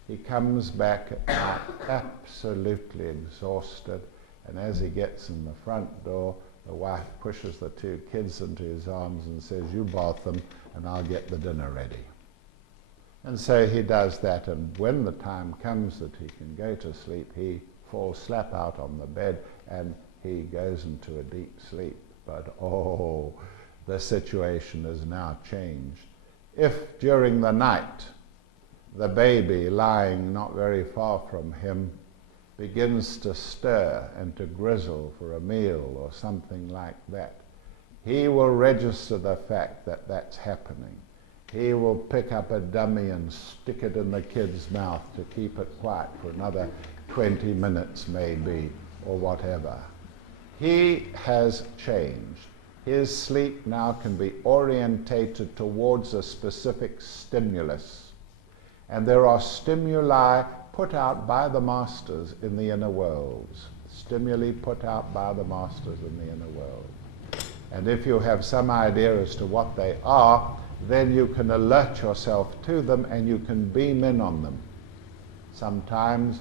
He comes back at night absolutely exhausted, and as he gets in the front door, the wife pushes the 2 kids into his arms and says, "You bath them and I'll get the dinner ready." And so he does that, and when the time comes that he can go to sleep, he falls slap out on the bed and he goes into a deep sleep. But oh, the situation has now changed. If during the night the baby lying not very far from him begins to stir and to grizzle for a meal or something like that, he will register the fact that that's happening. He will pick up a dummy and stick it in the kid's mouth to keep it quiet for another 20 minutes maybe, or whatever. He has changed. His sleep now can be orientated towards a specific stimulus. And there are stimuli put out by the masters in the inner worlds. Stimuli put out by the masters in the inner world. And if you have some idea as to what they are, then you can alert yourself to them and you can beam in on them. Sometimes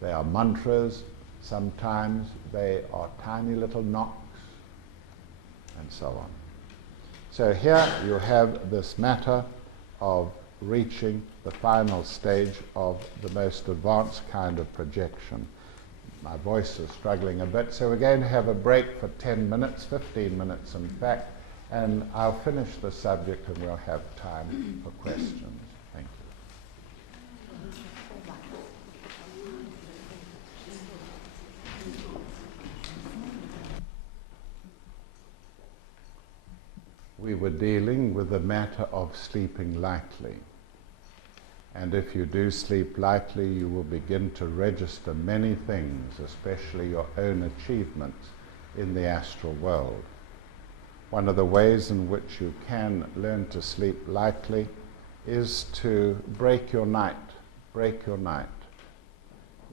they are mantras, sometimes they are tiny little knocks, and so on. So here you have this matter of reaching the final stage of the most advanced kind of projection. My voice is struggling a bit, so we're going to have a break for 10 minutes, 15 minutes in fact, and I'll finish the subject and we'll have time for questions. Thank you. We were dealing with the matter of sleeping lightly. And if you do sleep lightly, you will begin to register many things, especially your own achievements in the astral world. One of the ways in which you can learn to sleep lightly is to break your night. Break your night.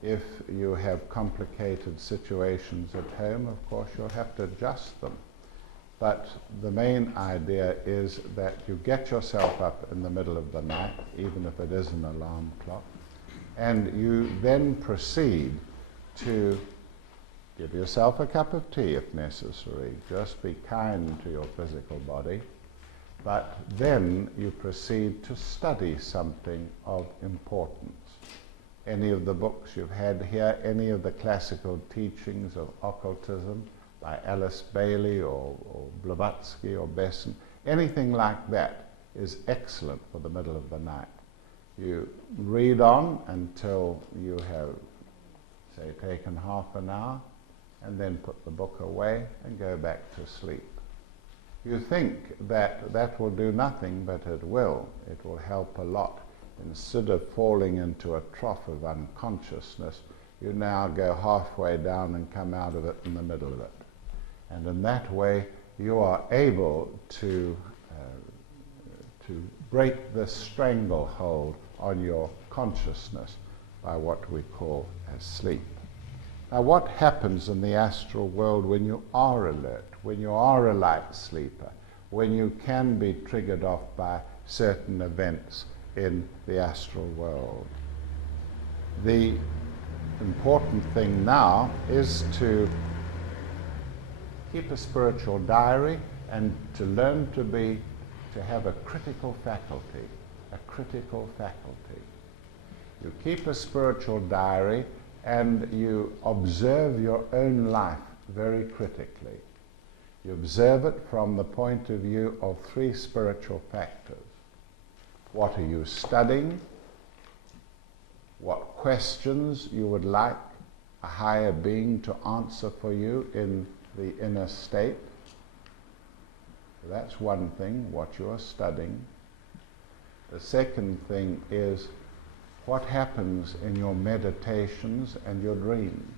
If you have complicated situations at home, of course, you'll have to adjust them. But the main idea is that you get yourself up in the middle of the night, even if it is an alarm clock, and you then proceed to give yourself a cup of tea if necessary. Just be kind to your physical body. But then you proceed to study something of importance. Any of the books you've had here, any of the classical teachings of occultism, by Alice Bailey or Blavatsky or Besson, anything like that is excellent for the middle of the night. You read on until you have, say, taken half an hour, and then put the book away and go back to sleep. You think that that will do nothing, but it will. It will help a lot. Instead of falling into a trough of unconsciousness, you now go halfway down and come out of it in the middle of it. And in that way, you are able to break the stranglehold on your consciousness by what we call as sleep. Now, what happens in the astral world when you are alert, when you are a light sleeper, when you can be triggered off by certain events in the astral world? The important thing now is to keep a spiritual diary and to learn to have a critical faculty, a critical faculty. You keep a spiritual diary and you observe your own life very critically. You observe it from the point of view of three spiritual factors. What are you studying? What questions you would like a higher being to answer for you in the inner state? So that's one thing, what you are studying. The second thing is what happens in your meditations and your dreams.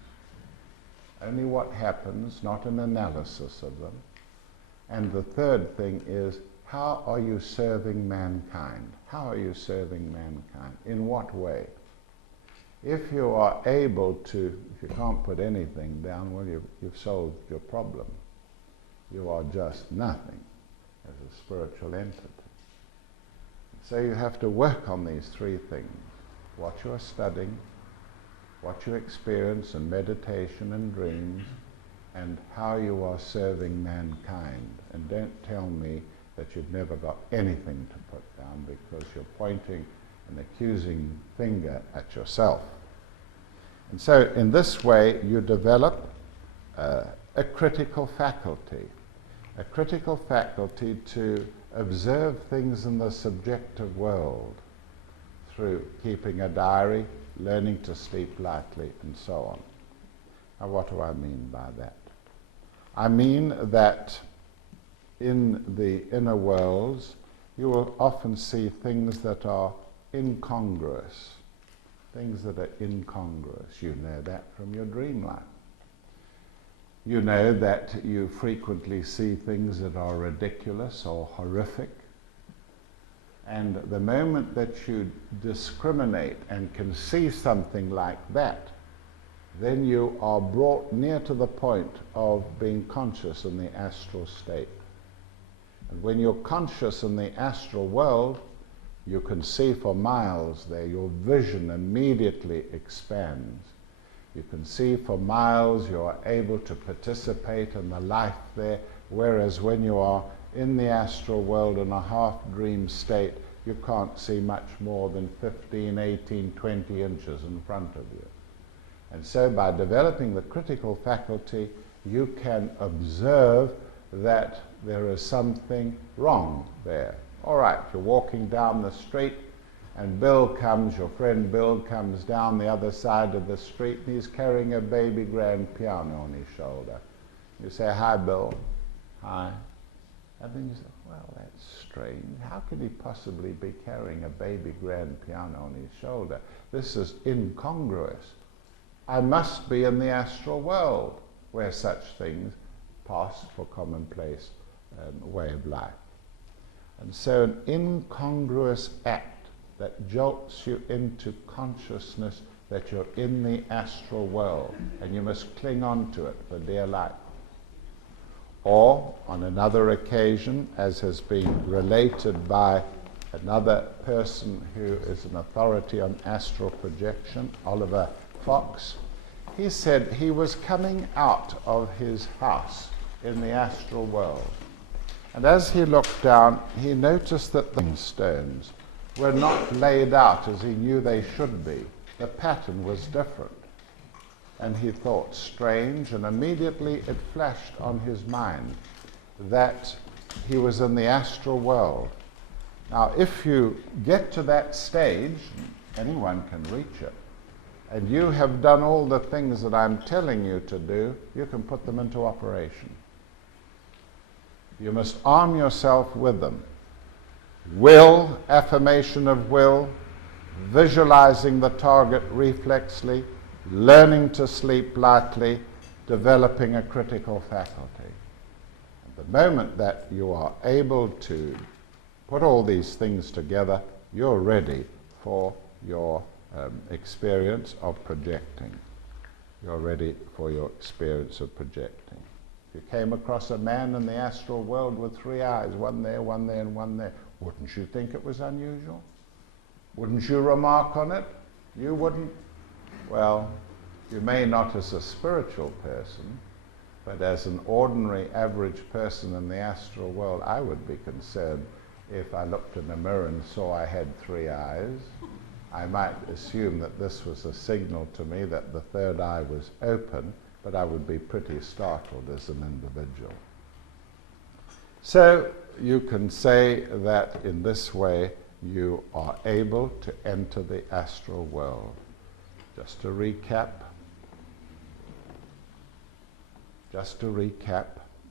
Only what happens, not an analysis of them. And the third thing is, how are you serving mankind? How are you serving mankind? In what way? If you are able to, if you can't put anything down, well, you've solved your problem. You are just nothing as a spiritual entity. So you have to work on these three things. What you are studying, what you experience in meditation and dreams, and how you are serving mankind. And don't tell me that you've never got anything to put down, because you're pointing an accusing finger at yourself. And so in this way you develop a critical faculty to observe things in the subjective world through keeping a diary, learning to sleep lightly, and so on. Now, what do I mean by that? I mean that in the inner worlds you will often see things that are incongruous. Things that are incongruous. You know that from your dream life. You know that you frequently see things that are ridiculous or horrific. And the moment that you discriminate and can see something like that, then you are brought near to the point of being conscious in the astral state. And when you're conscious in the astral world, you can see for miles there. Your vision immediately expands. You can see for miles. You are able to participate in the life there, whereas when you are in the astral world in a half-dream state, you can't see much more than 15, 18, 20 inches in front of you. And so by developing the critical faculty, you can observe that there is something wrong there. All right, you're walking down the street and Bill comes, your friend Bill comes down the other side of the street and he's carrying a baby grand piano on his shoulder. You say, "Hi, Bill." "Hi." And then you say, "Well, that's strange. How could he possibly be carrying a baby grand piano on his shoulder? This is incongruous. I must be in the astral world where such things pass for commonplace way of life." And so an incongruous act that jolts you into consciousness that you're in the astral world and you must cling on to it for dear life. Or, on another occasion, as has been related by another person who is an authority on astral projection, Oliver Fox, he said he was coming out of his house in the astral world. And as he looked down, he noticed that the stones were not laid out as he knew they should be. The pattern was different. and he thought, strange, and immediately it flashed on his mind that he was in the astral world. Now, if you get to that stage, anyone can reach it, and you have done all the things that I'm telling you to do, you can put them into operation. You must arm yourself with them. Will, affirmation of will, visualizing the target reflexly, learning to sleep lightly, developing a critical faculty. At the moment that you are able to put all these things together, you're ready for your experience of projecting. You're ready for your experience of projecting. If you came across a man in the astral world with 3 eyes, one there, and one there, wouldn't you think it was unusual? Wouldn't you remark on it? You wouldn't? Well, you may not as a spiritual person, but as an ordinary average person in the astral world, I would be concerned if I looked in a mirror and saw I had 3 eyes. I might assume that this was a signal to me that the 3rd eye was open, but I would be pretty startled as an individual. So you can say that in this way you are able to enter the astral world. Just to recap,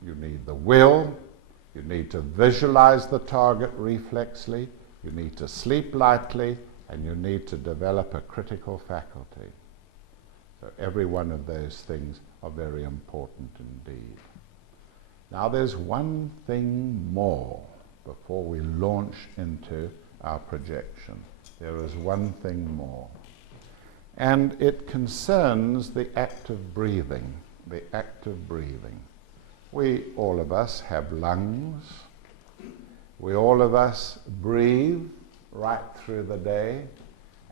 you need the will, you need to visualize the target reflexly, you need to sleep lightly, and you need to develop a critical faculty. So every one of those things are very important indeed. Now there's one thing more before we launch into our projection. There is one thing more. And it concerns the act of breathing. The act of breathing. We, all of us, have lungs. We, all of us, breathe right through the day.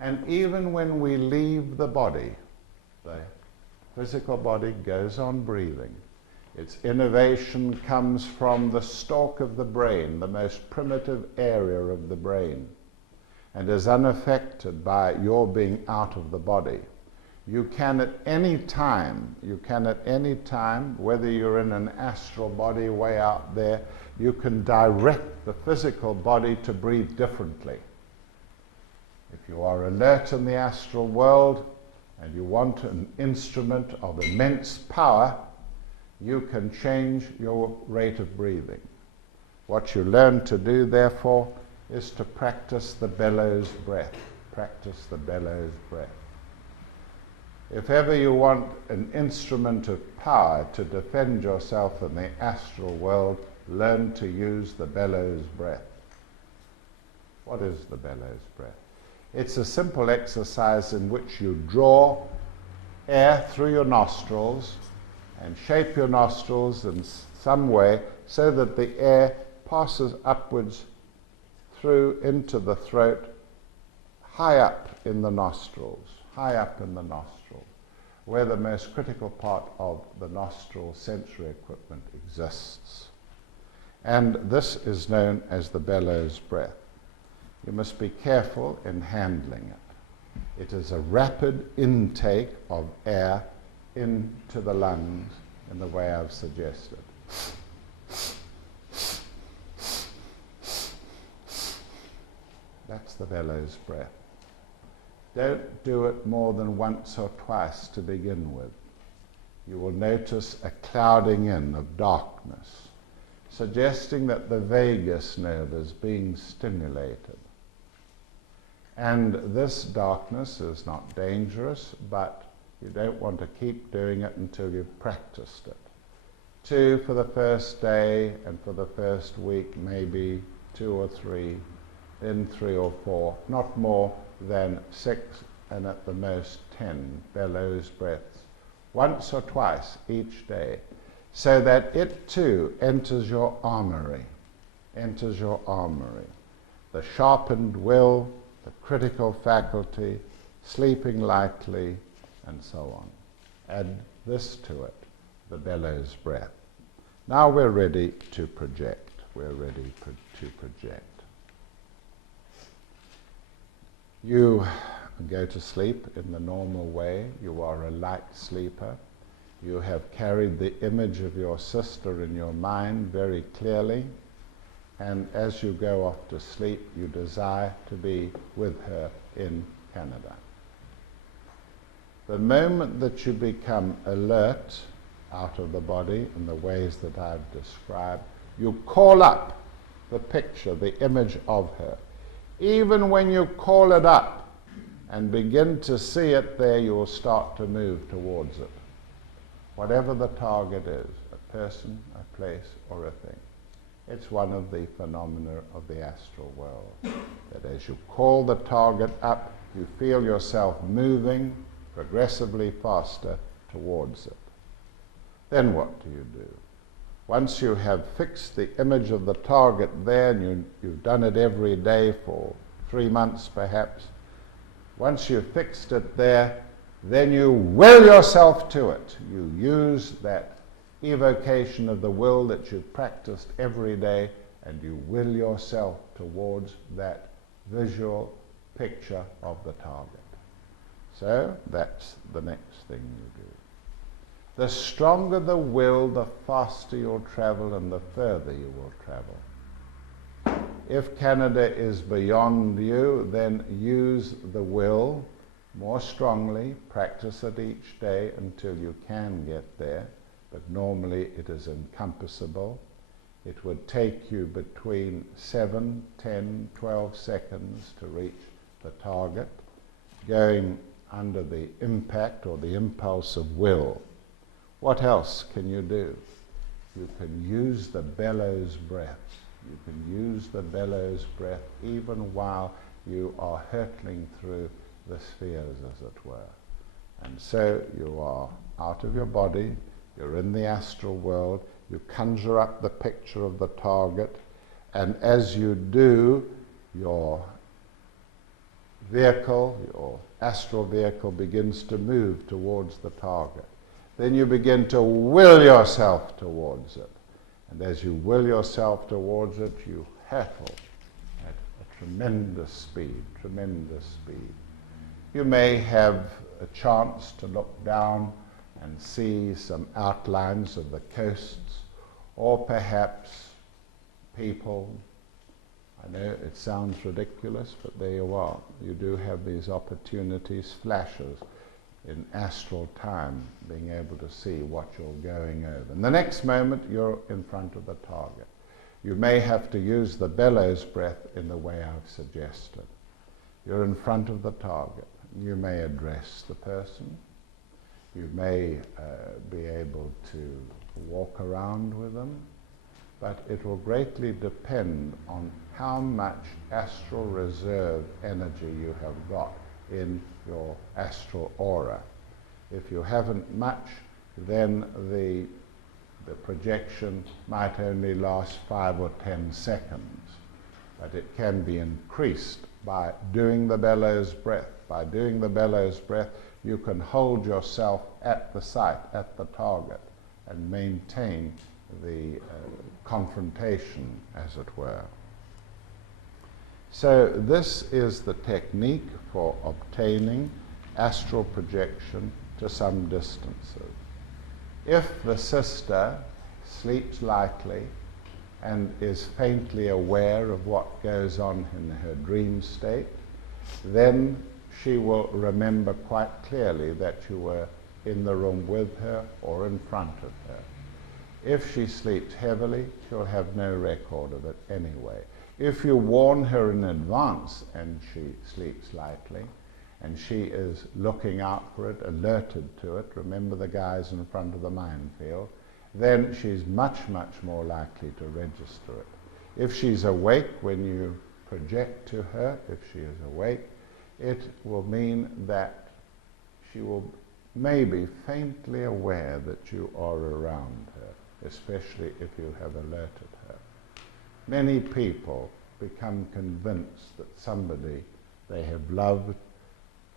And even when we leave the body, the physical body goes on breathing. Its innervation comes from the stalk of the brain, the most primitive area of the brain, and is unaffected by your being out of the body. You can at any time, whether you're in an astral body way out there, you can direct the physical body to breathe differently. If you are alert in the astral world and you want an instrument of immense power, you can change your rate of breathing. What you learn to do, therefore, is to practice the bellows breath. Practice the bellows breath. If ever you want an instrument of power to defend yourself in the astral world, learn to use the bellows breath. What is the bellows breath? It's a simple exercise in which you draw air through your nostrils and shape your nostrils in some way so that the air passes upwards through into the throat, high up in the nostrils, where the most critical part of the nostril sensory equipment exists. And this is known as the bellows breath. You must be careful in handling it. It is a rapid intake of air into the lungs in the way I've suggested. That's the bellows breath. Don't do it more than once or twice to begin with. You will notice a clouding in of darkness, suggesting that the vagus nerve is being stimulated. And this darkness is not dangerous, but you don't want to keep doing it until you've practiced it. 2 for the first day, and for the first week, maybe 2 or 3, then 3 or 4, not more than 6, and at the most 10 bellows breaths, once or twice each day, so that it too enters your armory, the sharpened will, the critical faculty, sleeping lightly, and so on. Add this to it, the bellows breath. Now we're ready to project. You go to sleep in the normal way. You are a light sleeper. You have carried the image of your sister in your mind very clearly, and as you go off to sleep, you desire to be with her in Canada. The moment that you become alert out of the body in the ways that I've described, you call up the picture, the image of her. Even when you call it up and begin to see it there, you will start to move towards it. Whatever the target is, a person, a place, or a thing. It's one of the phenomena of the astral world. That as you call the target up, you feel yourself moving progressively faster towards it. Then what do you do? Once you have fixed the image of the target there, and you've done it every day for 3 months perhaps, once you've fixed it there, then you will yourself to it. You use that evocation of the will that you've practiced every day, and you will yourself towards that visual picture of the target. So that's the next thing you do. The stronger the will, the faster you'll travel and the further you will travel. If Canada is beyond you, then use the will more strongly, practice it each day until you can get there, but normally it is encompassable. It would take you between 7, 10, 12 seconds to reach the target, going under the impact or the impulse of will. What else can you do? You can use the bellows breath. You can use the bellows breath even while you are hurtling through the spheres, as it were. And so you are out of your body, you're in the astral world, you conjure up the picture of the target, and as you do, your vehicle, your astral vehicle, begins to move towards the target. Then you begin to will yourself towards it. And as you will yourself towards it, you hurtle at a tremendous speed, tremendous speed. You may have a chance to look down and see some outlines of the coasts, or perhaps people. I know it sounds ridiculous, but there you are. You do have these opportunities, flashes in astral time, being able to see what you're going over. And the next moment, you're in front of the target. You may have to use the bellows breath in the way I've suggested. You're in front of the target. You may address the person. You may be able to walk around with them, but it will greatly depend on how much astral reserve energy you have got in your astral aura. If you haven't much, then the projection might only last 5 or 10 seconds, but it can be increased by doing the bellows breath. By doing the bellows breath, you can hold yourself at the site, at the target, and maintain the confrontation, as it were. So this is the technique for obtaining astral projection to some distances. If the sister sleeps lightly and is faintly aware of what goes on in her dream state, then she will remember quite clearly that you were in the room with her or in front of her. If she sleeps heavily, she'll have no record of it anyway. If you warn her in advance and she sleeps lightly, and she is looking out for it, alerted to it, remember the guys in front of the minefield, then she's much, much more likely to register it. If she's awake when you project to her, if she is awake, it will mean that she will maybe faintly aware that you are around her, especially if you have alerted her. Many people become convinced that somebody they have loved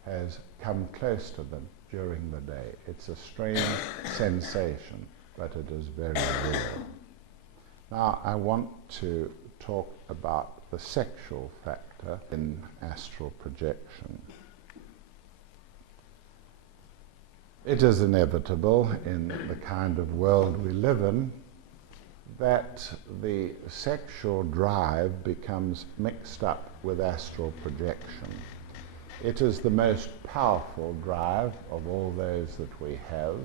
has come close to them during the day. It's a strange sensation, but it is very real. Now I want to talk about the sexual factor in astral projection. It is inevitable in the kind of world we live in that the sexual drive becomes mixed up with astral projection. It is the most powerful drive of all those that we have.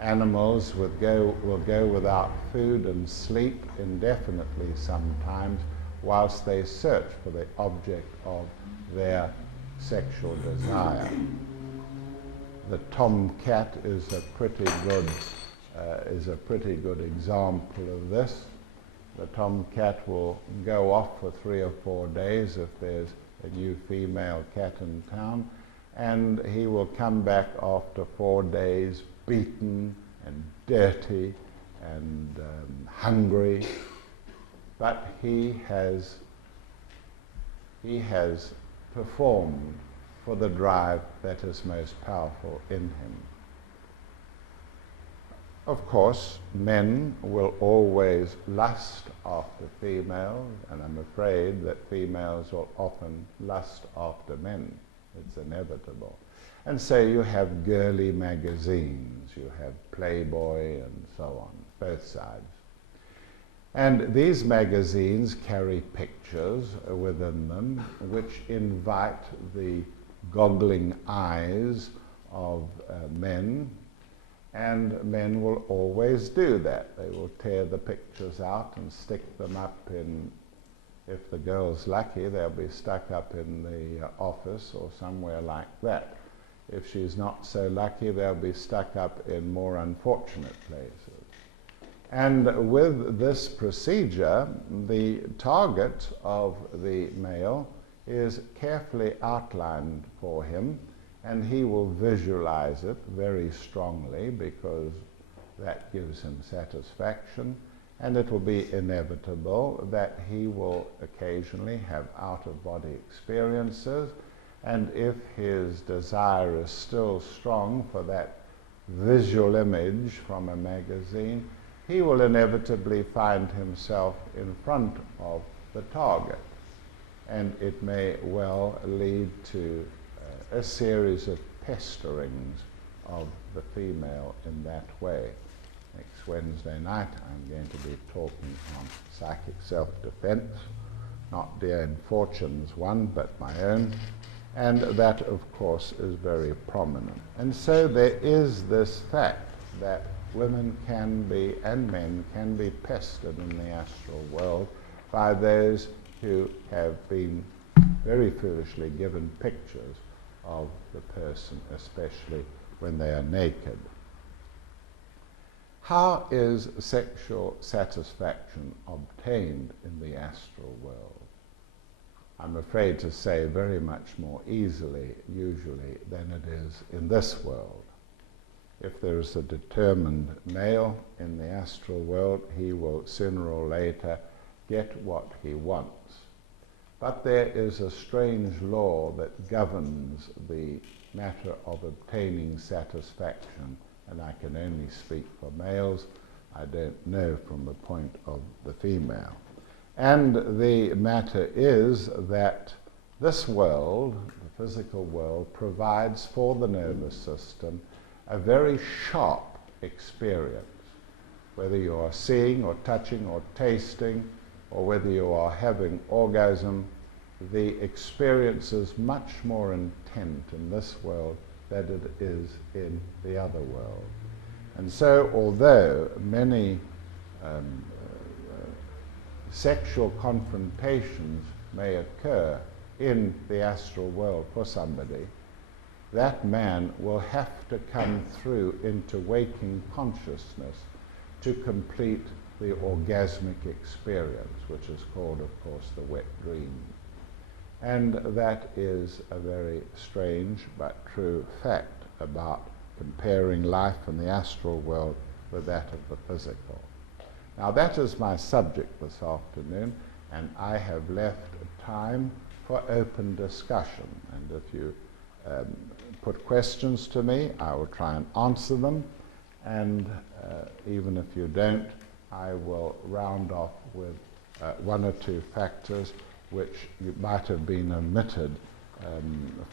Animals will go without food and sleep indefinitely sometimes whilst they search for the object of their sexual desire. The tomcat is a pretty good example of this. The tomcat will go off for 3 or 4 days if there's a new female cat in town, and he will come back after 4 days beaten and dirty and hungry, but he has performed for the drive that is most powerful in him. Of course, men will always lust after females, and I'm afraid that females will often lust after men. It's inevitable. And so you have girly magazines, you have Playboy and so on, both sides. And these magazines carry pictures within them which invite the goggling eyes of men, and men will always do that. They will tear the pictures out and stick them up in, if the girl's lucky, they'll be stuck up in the office or somewhere like that. If she's not so lucky, they'll be stuck up in more unfortunate places. And with this procedure, the target of the male is carefully outlined for him, and he will visualize it very strongly because that gives him satisfaction, and it will be inevitable that he will occasionally have out-of-body experiences, and if his desire is still strong for that visual image from a magazine, he will inevitably find himself in front of the target, and it may well lead to a series of pesterings of the female in that way. Next Wednesday night I'm going to be talking on psychic self-defense, not Dear Fortune's one, but my own, and that of course is very prominent. And so there is this fact that women can be, and men can be, pestered in the astral world by those who have been very foolishly given pictures of the person, especially when they are naked. How is sexual satisfaction obtained in the astral world? I'm afraid to say very much more easily, usually, than it is in this world. If there is a determined male in the astral world, he will sooner or later get what he wants. But there is a strange law that governs the matter of obtaining satisfaction, and I can only speak for males. I don't know from the point of the female. And the matter is that this world, the physical world, provides for the nervous system a very sharp experience, whether you are seeing or touching or tasting, or whether you are having orgasm, the experience is much more intent in this world than it is in the other world. And so, although many sexual confrontations may occur in the astral world for somebody, that man will have to come through into waking consciousness to complete the orgasmic experience, which is called, of course, the wet dream. And that is a very strange but true fact about comparing life in the astral world with that of the physical. Now, that is my subject this afternoon, and I have left time for open discussion. And if you put questions to me, I will try and answer them, and even if you don't, I will round off with 1 or 2 factors which might have been omitted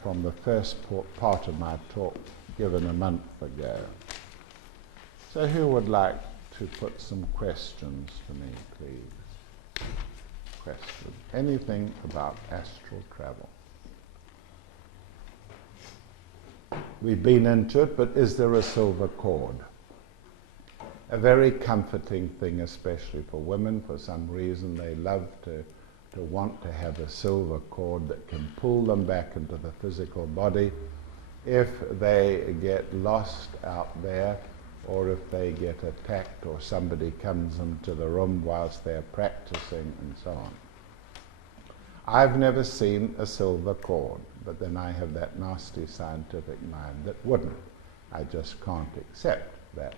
from the first part of my talk given a month ago. So who would like to put some questions to me, please? Question. Anything about astral travel? We've been into it, but is there a silver cord? A very comforting thing, especially for women. For some reason, they love to want to have a silver cord that can pull them back into the physical body if they get lost out there, or if they get attacked, or somebody comes into the room whilst they're practicing, and so on. I've never seen a silver cord, but then I have that nasty scientific mind that wouldn't. I just can't accept that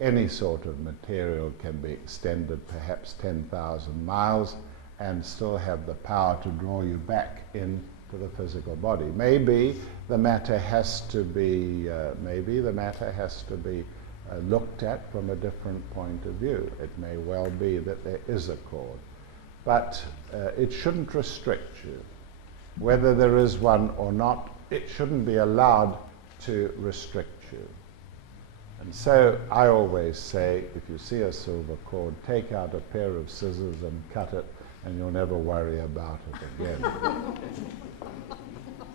any sort of material can be extended perhaps 10,000 miles and still have the power to draw you back into the physical body. Maybe the matter has to be looked at from a different point of view. It may well be that there is a cord, but it shouldn't restrict you. Whether there is one or not, it shouldn't be allowed to restrict you. And so I always say, if you see a silver cord, take out a pair of scissors and cut it, and you'll never worry about it again.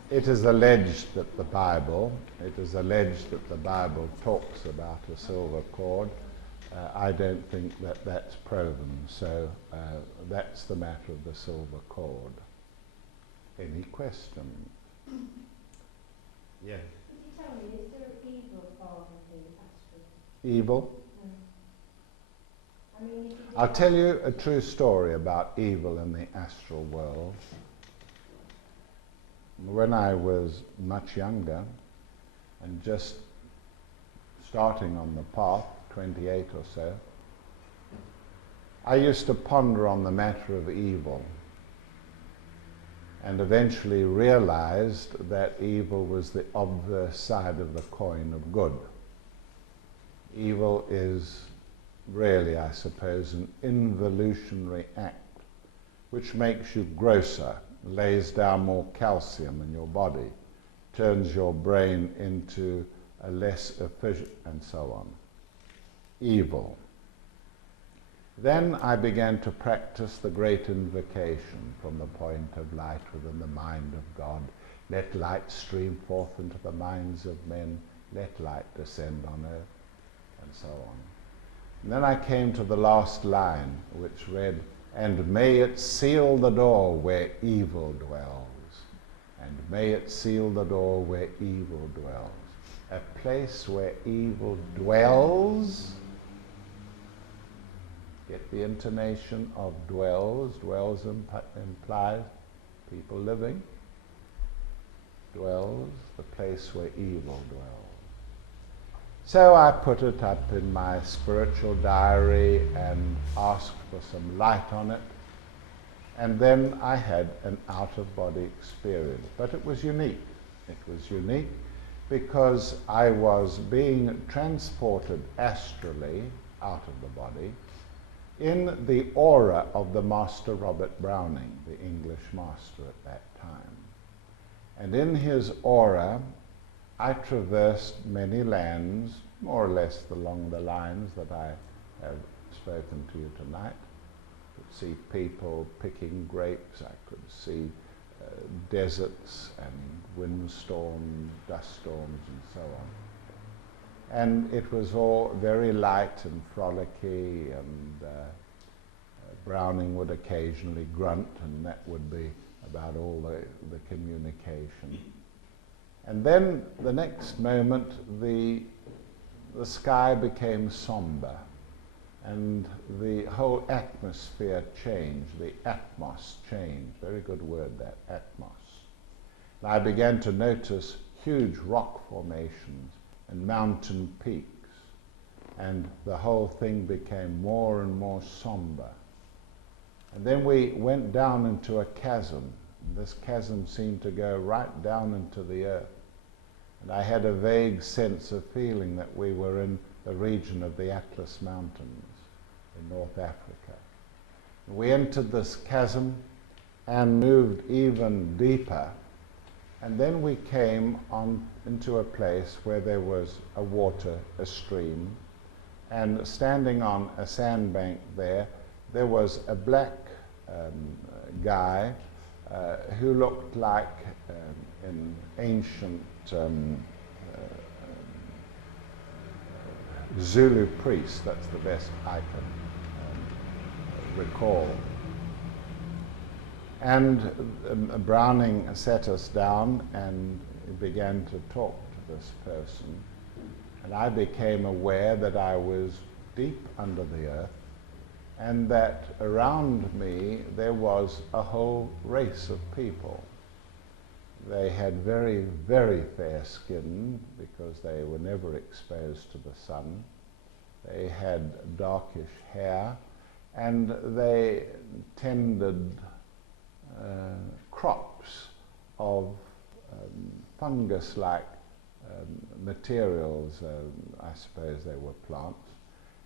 It is alleged that the Bible talks about a silver cord. I don't think that that's proven, so that's the matter of the silver cord. Any questions? Yes. Could you tell me, is there an evil part of the astral? Evil? I mean, I'll tell you a true story about evil in the astral world. When I was much younger and just starting on the path, 28 or so, I used to ponder on the matter of evil, and eventually realized that evil was the obverse side of the coin of good. Evil is really, I suppose, an involutionary act which makes you grosser, lays down more calcium in your body, turns your brain into a less efficient, and so on. Evil. Then I began to practice the great invocation from the point of light within the mind of God. Let light stream forth into the minds of men. Let light descend on earth, and so on. And then I came to the last line, which read, and may it seal the door where evil dwells. And may it seal the door where evil dwells. A place where evil dwells. Get the intonation of dwells. Dwells implies people living. Dwells, the place where evil dwells. So I put it up in my spiritual diary and asked for some light on it. And then I had an out-of-body experience. But it was unique. It was unique because I was being transported astrally out of the body in the aura of the Master Robert Browning, the English master at that time. And in his aura, I traversed many lands, more or less along the lines that I have spoken to you tonight. I could see people picking grapes, I could see deserts and windstorms, dust storms, and so on. And it was all very light and frolicky, and Browning would occasionally grunt, and that would be about all the communication. And then the next moment, the sky became somber, and the whole atmosphere changed, the atmos changed. Very good word, that, atmos. And I began to notice huge rock formations and mountain peaks, and the whole thing became more and more somber. And then we went down into a chasm. This chasm seemed to go right down into the earth. And I had a vague sense of feeling that we were in the region of the Atlas Mountains in North Africa. We entered this chasm and moved even deeper, And then we came on into a place where there was a water, a stream, and standing on a sandbank there was a black guy who looked like an ancient Zulu priest. That's the best I can recall. And Browning sat us down and began to talk to this person. And I became aware that I was deep under the earth and that around me there was a whole race of people. They had very, very fair skin because they were never exposed to the sun. They had darkish hair and they tended crops of fungus-like materials, I suppose they were plants,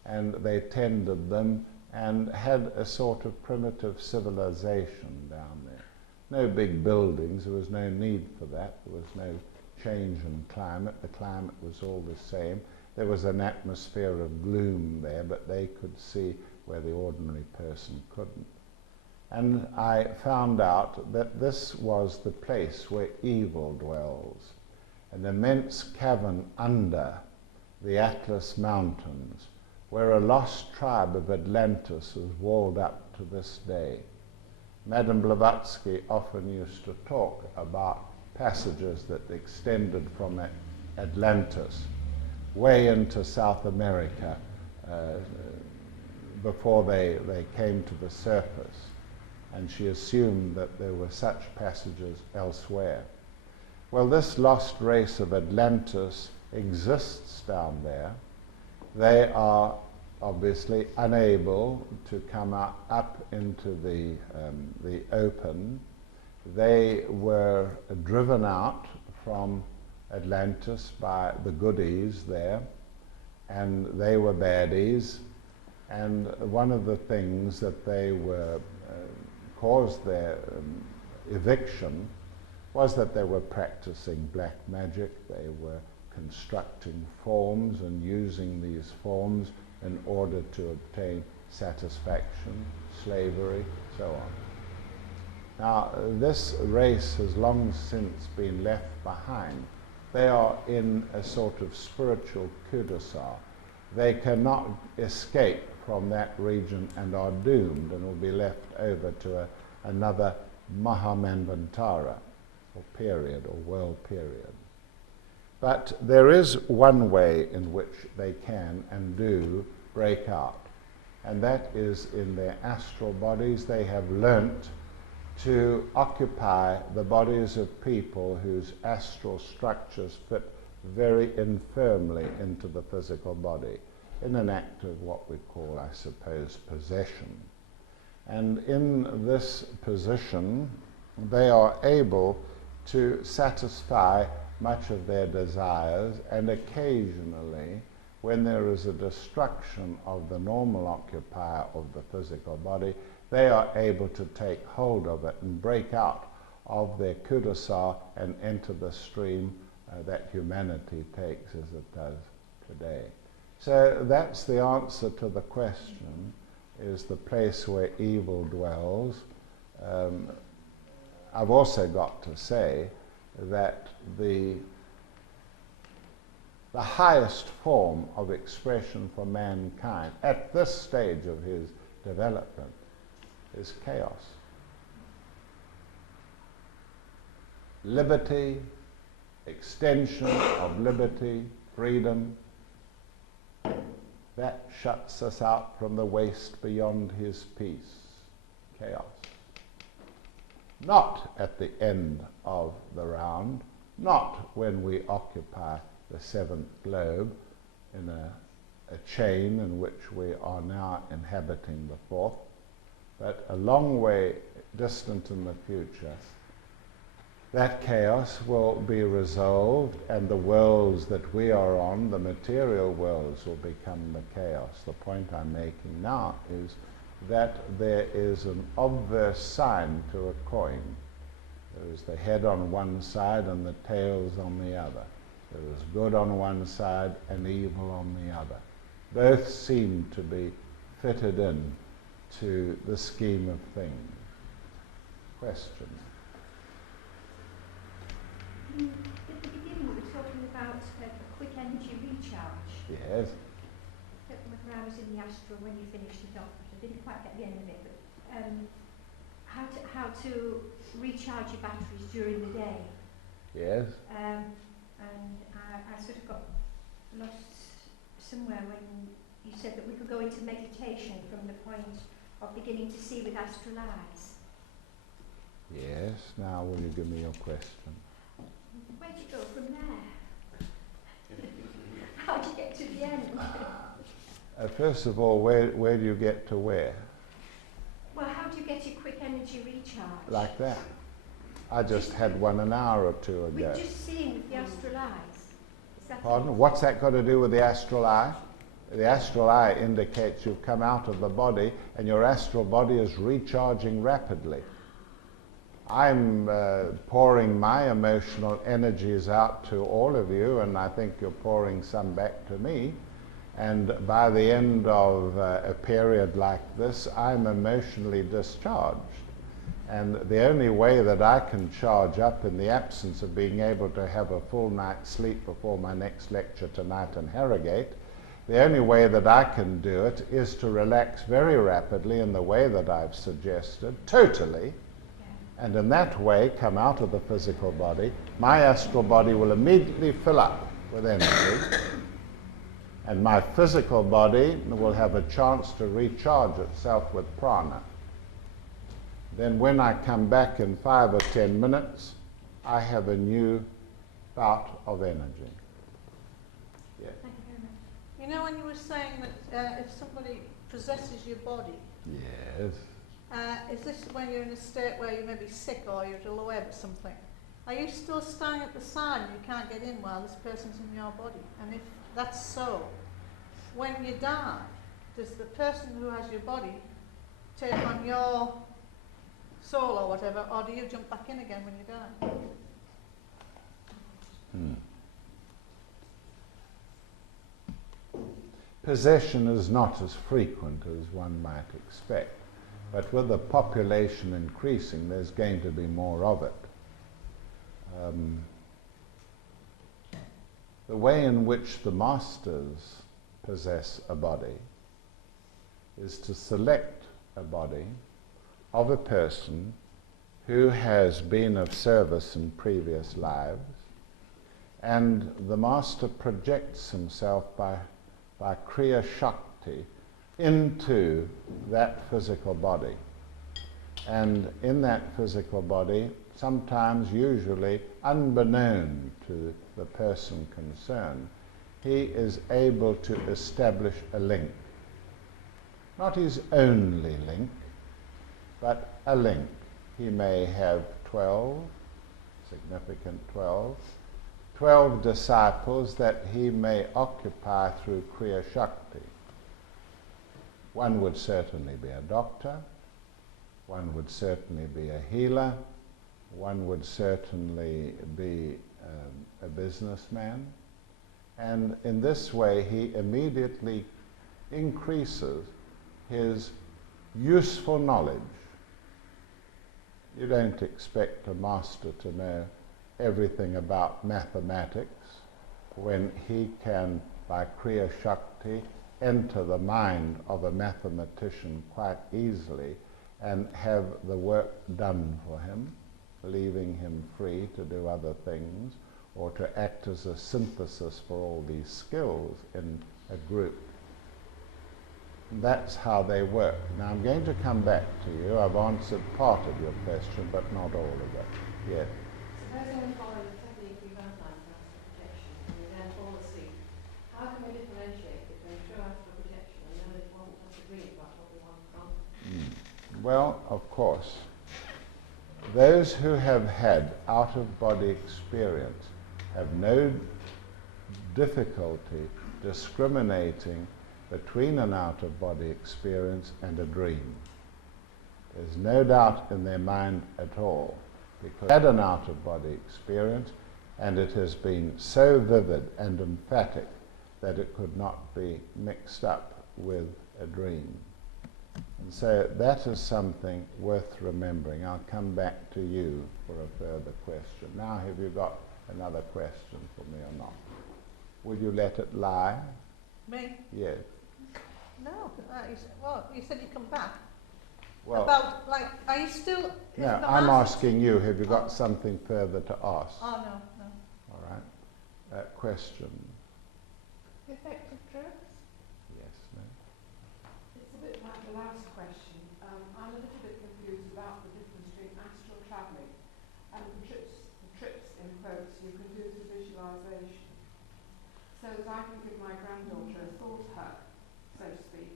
and they tended them and had a sort of primitive civilization down there. No big buildings, there was no need for that, there was no change in climate, the climate was all the same. There was an atmosphere of gloom there, but they could see where the ordinary person couldn't. And I found out that this was the place where evil dwells, an immense cavern under the Atlas Mountains, where a lost tribe of Atlantis is walled up to this day. Madame Blavatsky often used to talk about passages that extended from Atlantis way into South America before they came to the surface. And she assumed that there were such passages elsewhere. Well, this lost race of Atlantis exists down there. They are obviously unable to come up into the open. They were driven out from Atlantis by the goodies there, and they were baddies. And one of the things that they were caused their eviction was that they were practicing black magic. They were constructing forms and using these forms in order to obtain satisfaction, slavery, so on. Now, this race has long since been left behind. They are in a sort of spiritual cul-de-sac. They cannot escape from that region and are doomed and will be left over to another Mahamanvantara, or period, or world period. But there is one way in which they can and do break out, and that is in their astral bodies. They have learnt to occupy the bodies of people whose astral structures fit very infirmly into the physical body, in an act of what we call, I suppose, possession. And in this position, they are able to satisfy much of their desires, and occasionally, when there is a destruction of the normal occupier of the physical body, they are able to take hold of it and break out of their cul-de-sac and enter the stream that humanity takes as it does today. So that's the answer to the question, is the place where evil dwells. I've also got to say that the highest form of expression for mankind at this stage of his development is chaos. Liberty, extension of liberty, freedom, that shuts us out from the waste beyond his peace. Chaos. Not at the end of the round, not when we occupy the seventh globe in a chain in which we are now inhabiting the fourth, but a long way distant in the future. That chaos will be resolved, and the worlds that we are on, the material worlds, will become the chaos. The point I'm making now is that there is an obverse sign to a coin. There is the head on one side and the tails on the other. There is good on one side and evil on the other. Both seem to be fitted in to the scheme of things. Question? At the beginning we were talking about a quick energy recharge. Yes. When I was in the Astral, when you finished it off, I didn't quite get the end of it, but how to recharge your batteries during the day. Yes. And I sort of got lost somewhere when you said that we could go into meditation from the point of beginning to see with astral eyes. Yes. Now will you give me your question? Where do you go from there? How do you get to the end? First of all, where do you get to where? Well, how do you get your quick energy recharge? Like that. I just had one an hour or two ago. With just seeing with the astral eyes. Is that Pardon? it? What's that got to do with the astral eye? The astral eye indicates you've come out of the body and your astral body is recharging rapidly. I'm pouring my emotional energies out to all of you, and I think you're pouring some back to me. And by the end of a period like this, I'm emotionally discharged. And the only way that I can charge up in the absence of being able to have a full night's sleep before my next lecture tonight in Harrogate, the only way that I can do it is to relax very rapidly in the way that I've suggested, totally, and in that way come out of the physical body. My astral body will immediately fill up with energy, and my physical body will have a chance to recharge itself with prana. Then when I come back in 5 or 10 minutes, I have a new bout of energy. Yeah. Thank you very much. You know when you were saying that if somebody possesses your body, Yes. is this when you're in a state where you may be sick or you're at a low ebb or something? Are you still standing at the side and you can't get in while this person's in your body? And if that's so, when you die, does the person who has your body take on your soul or whatever, or do you jump back in again when you die? Possession is not as frequent as one might expect, but with the population increasing, there's going to be more of it. The way in which the masters possess a body is to select a body of a person who has been of service in previous lives, and the master projects himself by Kriya Shakti into that physical body. And in that physical body, sometimes, usually, unbeknown to the person concerned, he is able to establish a link. Not his only link, but a link. He may have 12, significant 12 disciples that he may occupy through Kriya Shakti. One would certainly be a doctor, one would certainly be a healer, one would certainly be a businessman, and in this way he immediately increases his useful knowledge. You don't expect a master to know everything about mathematics when he can, by Kriya Shakti, enter the mind of a mathematician quite easily and have the work done for him, leaving him free to do other things or to act as a synthesis for all these skills in a group. That's how they work. Now I'm going to come back to you. I've answered part of your question, but not all of it. Yes. Supposing we follow the technique we've outlined for astral projection and we then fall asleep, how can we differentiate between true astral projection and knowing it wasn't just a dream about what we want from? Well, of course. Those who have had out-of-body experience have no difficulty discriminating between an out-of-body experience and a dream. There's no doubt in their mind at all because I had an out-of-body experience, and it has been so vivid and emphatic that it could not be mixed up with a dream. And so that is something worth remembering. I'll come back to you for a further question. Now, have you got another question for me or not? Will you let it lie? Me? Yes. No. You said you'd come back. Well, About, like, are you still... no, I'm asking you, have you got something further to ask? Oh, no. All right. Question. The effect of drugs? Yes, no? It's a bit like the last question. I'm a little bit confused about the difference between astral travelling and the trips in quotes you can do through visualisation. So that I can give my granddaughter a thought hug, so to speak,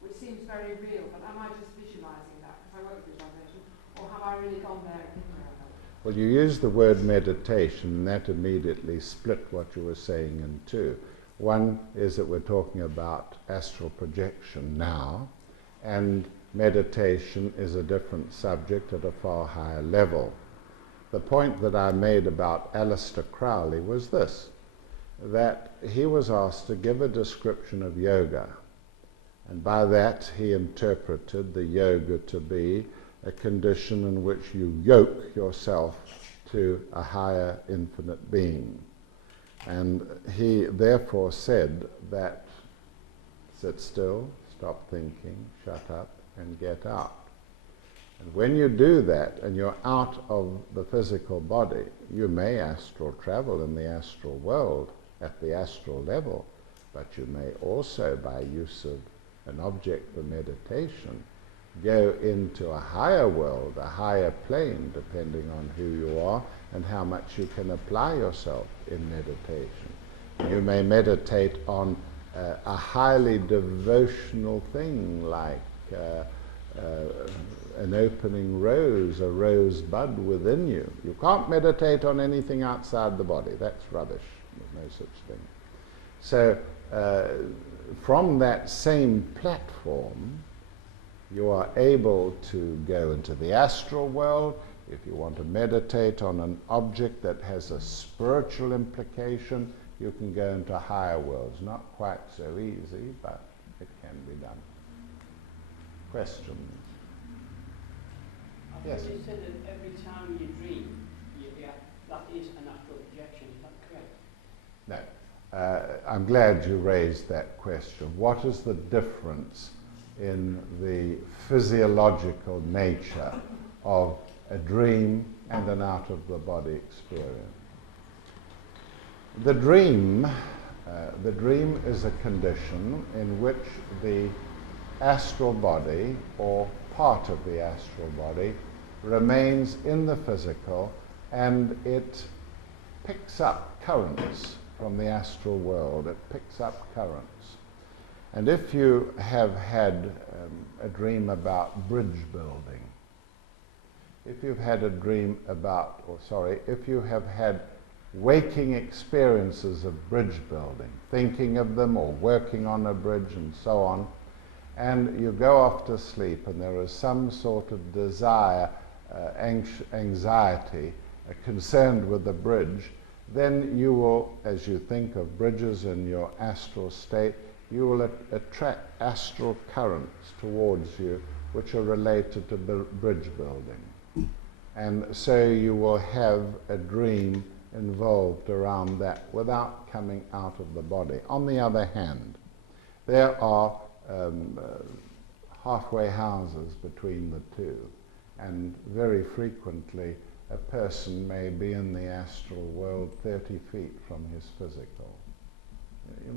which seems very real, but am I just visualising that because I work with visualisation, or have I really gone there and given her a hug? Well, you used the word meditation, and that immediately split what you were saying in two. One is that we're talking about astral projection now, and meditation is a different subject at a far higher level. The point that I made about Aleister Crowley was this, that he was asked to give a description of yoga, and by that he interpreted the yoga to be a condition in which you yoke yourself to a higher infinite being. And he therefore said that sit still, stop thinking, shut up, and get out. And when you do that and you're out of the physical body, you may astral travel in the astral world at the astral level, but you may also, by use of an object for meditation, go into a higher world, a higher plane, depending on who you are and how much you can apply yourself in meditation. You may meditate on a highly devotional thing like an opening rose, a rose bud within you. You can't meditate on anything outside the body. That's rubbish. There's no such thing. So from that same platform, you are able to go into the astral world. If you want to meditate on an object that has a spiritual implication, you can go into higher worlds. Not quite so easy, but it can be done. Questions? Yes? You said that every time you dream, that is an astral projection. Is that correct? No. I'm glad you raised that question. What is the difference in the physiological nature of a dream and an out-of-the-body experience? The dream is a condition in which the astral body, or part of the astral body, remains in the physical, and it picks up currents from the astral world. It picks up currents. And if you have had a dream about bridge building, if you've had a dream about, if you have had waking experiences of bridge building, thinking of them or working on a bridge and so on, and you go off to sleep and there is some sort of desire, anxiety, concerned with the bridge, then you will, as you think of bridges in your astral state, you will attract astral currents towards you which are related to bridge building. And so you will have a dream involved around that without coming out of the body. On the other hand, there are halfway houses between the two, and very frequently a person may be in the astral world 30 feet from his physical. You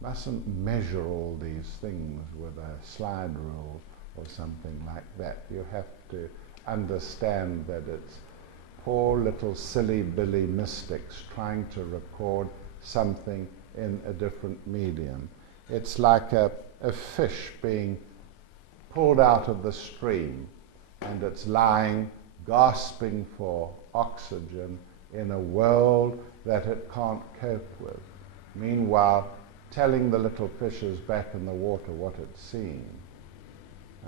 mustn't measure all these things with a slide rule or something like that. You have to understand that it's poor little silly billy mystics trying to record something in a different medium. It's like a fish being pulled out of the stream, and it's lying gasping for oxygen in a world that it can't cope with. Meanwhile, telling the little fishes back in the water what it's seeing.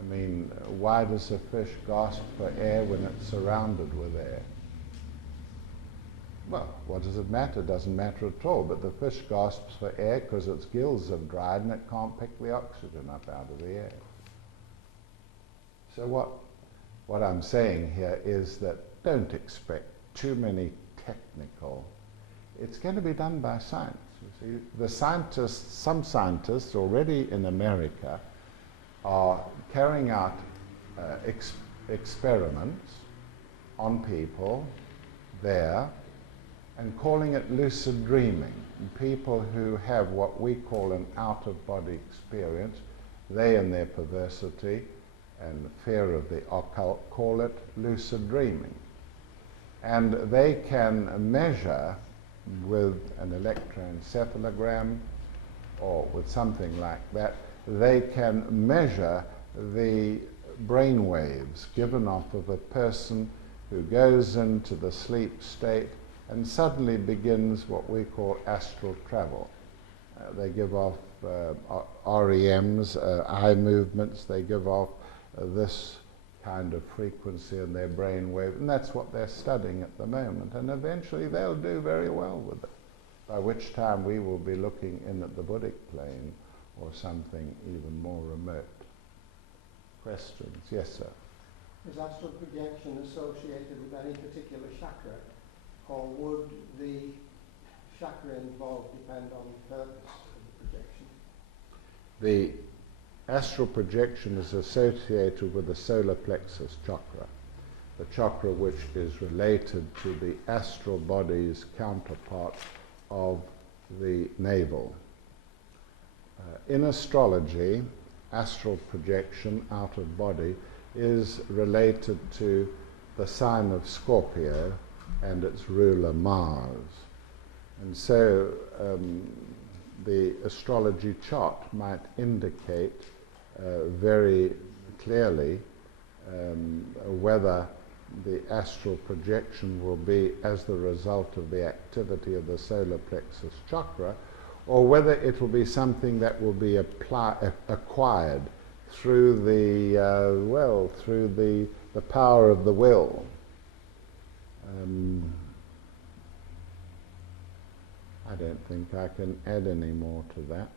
I mean, why does a fish gasp for air when it's surrounded with air? Well, what does it matter? It doesn't matter at all. But the fish gasps for air because its gills have dried and it can't pick the oxygen up out of the air. So what I'm saying here is that don't expect too many technical. It's going to be done by science. You see, the scientists, some scientists already in America are carrying out experiments on people there and calling it lucid dreaming. And people who have what we call an out-of-body experience, they in their perversity and fear of the occult call it lucid dreaming. And they can measure with an electroencephalogram or with something like that, they can measure the brain waves given off of a person who goes into the sleep state and suddenly begins what we call astral travel. They give off REMs, eye movements, they give off this kind of frequency in their brain wave, and that's what they're studying at the moment, and eventually they'll do very well with it, by which time we will be looking in at the Buddhic plane or something even more remote. Questions? Yes, sir. Is astral projection associated with any particular chakra, or would the chakra involved depend on the purpose of the projection? The astral projection is associated with the solar plexus chakra, the chakra which is related to the astral body's counterpart of the navel. In astrology, astral projection out of body is related to the sign of Scorpio and its ruler Mars. And so the astrology chart might indicate very clearly whether the astral projection will be as the result of the activity of the solar plexus chakra, or whether it will be something that will be acquired through the power of the will. I don't think I can add any more to that.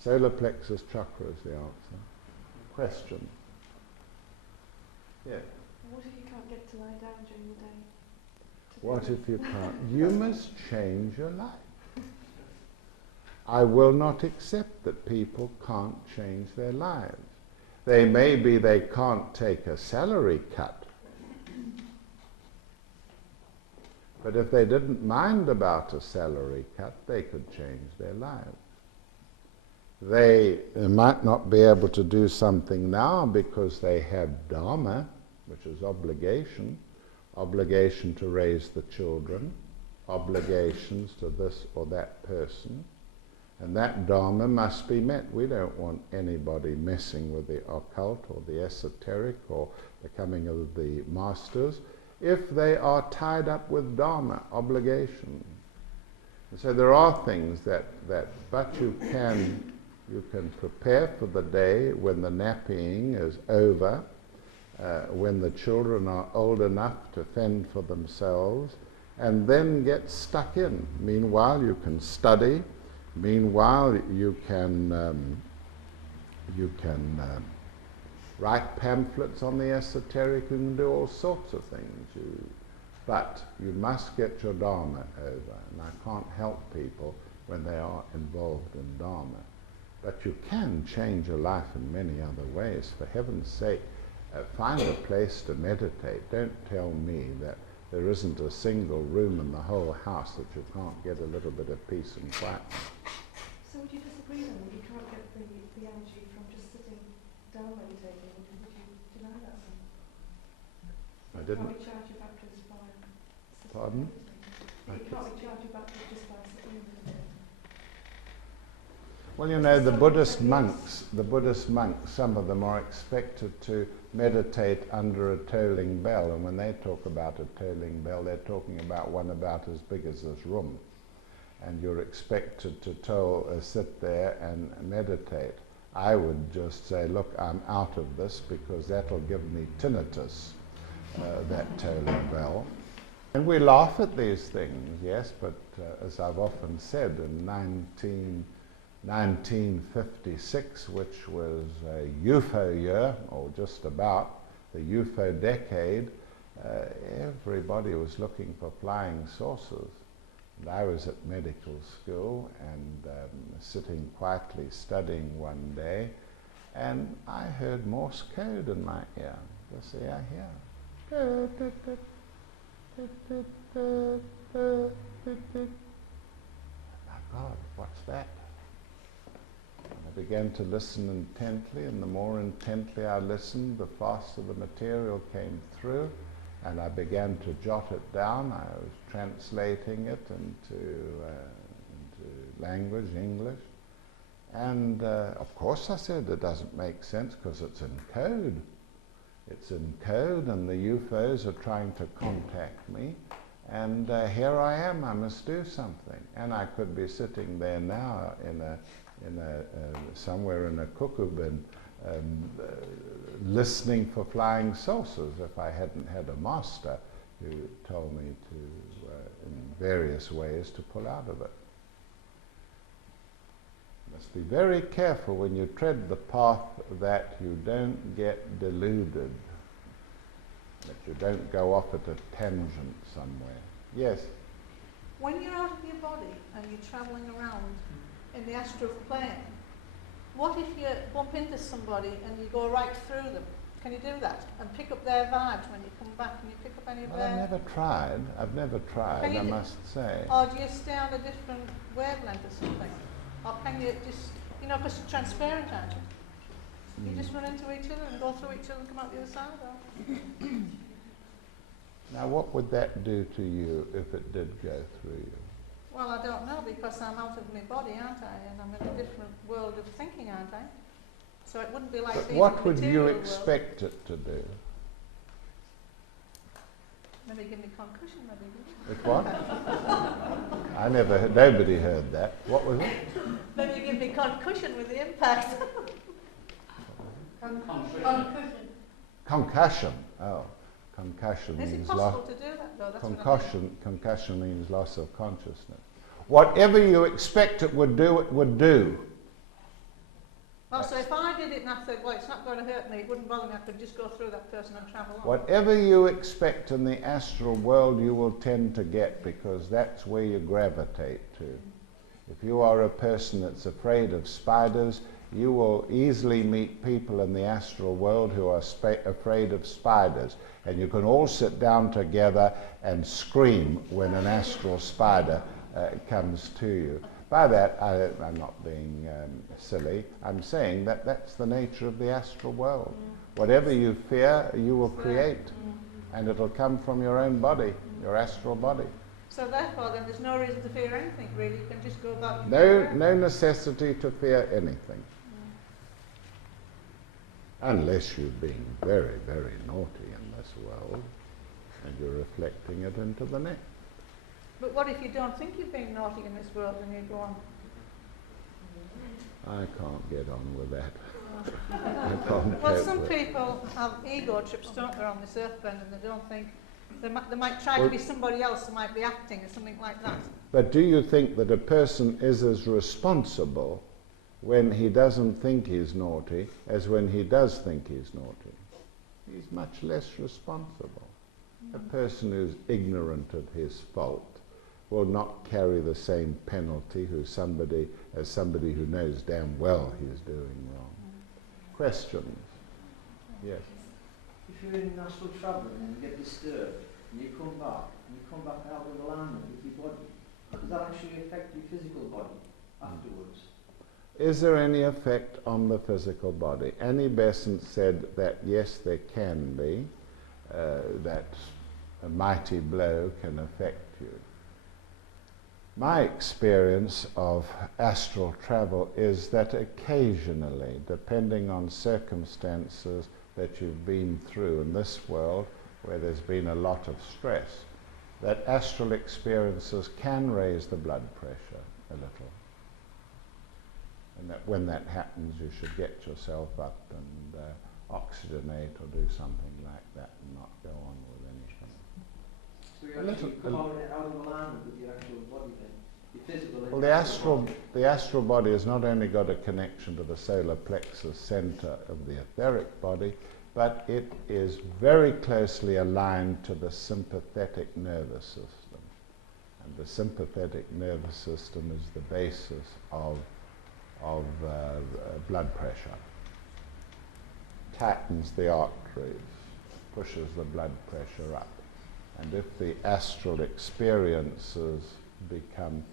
Solar plexus chakra is the answer. Question? Yeah. What if you can't get to lie down during the day? What if you can't? You must change your life. I will not accept that people can't change their lives. They can't take a salary cut. But if they didn't mind about a salary cut, they could change their lives. They might not be able to do something now because they have dharma, which is obligation to raise the children, obligations to this or that person, and that dharma must be met. We don't want anybody messing with the occult or the esoteric or the coming of the masters if they are tied up with dharma, obligation. And so there are things but you can prepare for the day when the napping is over, when the children are old enough to fend for themselves, and then get stuck in. Meanwhile, you can study. Meanwhile, you can write pamphlets on the esoteric. You can do all sorts of things. But you must get your dharma over, and I can't help people when they are involved in dharma. But you can change your life in many other ways. For heaven's sake, find a place to meditate. Don't tell me that there isn't a single room in the whole house that you can't get a little bit of peace and quiet. So would you disagree then that you can't get the energy from just sitting down meditating? Would you deny that? I didn't. Can't recharge your batteries by sitting? Pardon? You can't recharge your batteries just by sitting and meditating. Well, you know, the Buddhist monks, some of them are expected to meditate under a tolling bell, and when they talk about a tolling bell, they're talking about one about as big as this room. And you're expected to sit there and meditate. I would just say, look, I'm out of this because that'll give me tinnitus, that toller bell. And we laugh at these things, yes, but as I've often said, in 1956, which was a UFO year, or just about, the UFO decade, everybody was looking for flying saucers. And I was at medical school and sitting quietly studying one day, and I heard Morse code in my ear. Just the ear here. My God, what's that? And I began to listen intently, and the more intently I listened, the faster the material came through, and I began to jot it down. I was translating it into language, English. And of course I said it doesn't make sense because it's in code. It's in code, and the UFOs are trying to contact me. And here I am, I must do something. And I could be sitting there now somewhere in a cuckoo bin listening for flying saucers if I hadn't had a master who told me to, in various ways, to pull out of it. You must be very careful when you tread the path that you don't get deluded, that you don't go off at a tangent somewhere. Yes? When you're out of your body and you're travelling around in the astral plane, what if you bump into somebody and you go right through them? Can you do that? And pick up their vibes when you come back? Can you pick up any of their... I've never tried, I must say. Or do you stay on a different wavelength or something? Or can you just, you know, because you're transparent, aren't you? You just run into each other and go through each other and come out the other side? Or? Now what would that do to you if it did go through you? Well, I don't know, because I'm out of my body, aren't I? And I'm in a different world of thinking, aren't I? So it wouldn't be like But being what in the would you material expect it to do? Maybe give me concussion, maybe. It what? I never heard, nobody heard that. What was it? Maybe give me concussion with the impact. Concussion. Concussion. Oh, concussion Is it means possible to do that, though? That's what I mean. concussion means loss of consciousness. Whatever you expect it would do, it would do. Oh, so if I did it and I said, well, it's not going to hurt me, it wouldn't bother me, I could just go through that person and travel on. Whatever you expect in the astral world, you will tend to get, because that's where you gravitate to. If you are a person that's afraid of spiders, you will easily meet people in the astral world who are afraid of spiders. And you can all sit down together and scream when an astral spider comes to you. By that, I'm not being silly. I'm saying that that's the nature of the astral world. Whatever you fear, you will create. And it'll come from your own body, your astral body. So therefore, then, there's no reason to fear anything, really. You can just go about... No necessity to fear anything. Unless you're being very, very naughty in this world, and you're reflecting it into the next. But what if you don't think you're being naughty in this world and you go on? I can't get on with that. I can't Well, cope some with people have ego trips, don't they, on this earthbend, and they don't think... They might try to be somebody else, they might be acting or something like that. But do you think that a person is as responsible when he doesn't think he's naughty as when he does think he's naughty? He's much less responsible. A person who's ignorant of his fault will not carry the same penalty as somebody who knows damn well he's doing wrong. Questions? Yes. If you're in astral travel and you get disturbed and you come back out of alignment with your body, does that actually affect your physical body afterwards? Is there any effect on the physical body? Annie Besant said that yes, there can be, that a mighty blow can affect you. My experience of astral travel is that occasionally, depending on circumstances that you've been through in this world, where there's been a lot of stress, that astral experiences can raise the blood pressure a little. And that when that happens, you should get yourself up and oxygenate or do something like that and not go on with anything. So you actually come out of alignment with your actual body then? Your physical and Well, the astral body has not only got a connection to the solar plexus center of the etheric body, but it is very closely aligned to the sympathetic nervous system. And the sympathetic nervous system is the basis of blood pressure. Tightens the arteries, pushes the blood pressure up. And if the astral experiences become,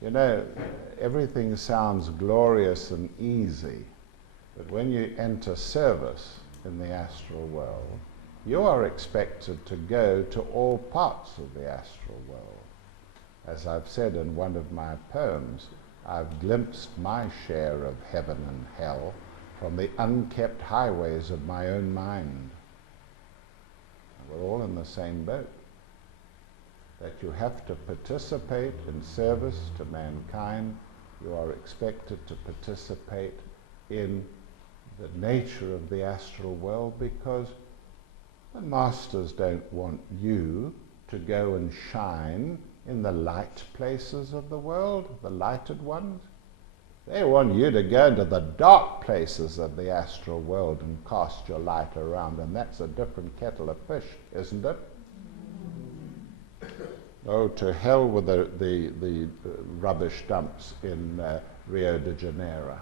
you know, everything sounds glorious and easy, but when you enter service in the astral world, you are expected to go to all parts of the astral world. As I've said in one of my poems, I've glimpsed my share of heaven and hell from the unkept highways of my own mind. We're all in the same boat. That you have to participate in service to mankind. You are expected to participate in the nature of the astral world, because the masters don't want you to go and shine in the light places of the world, the lighted ones. They want you to go into the dark places of the astral world and cast your light around, and that's a different kettle of fish, isn't it? Oh, to hell with the rubbish dumps in Rio de Janeiro.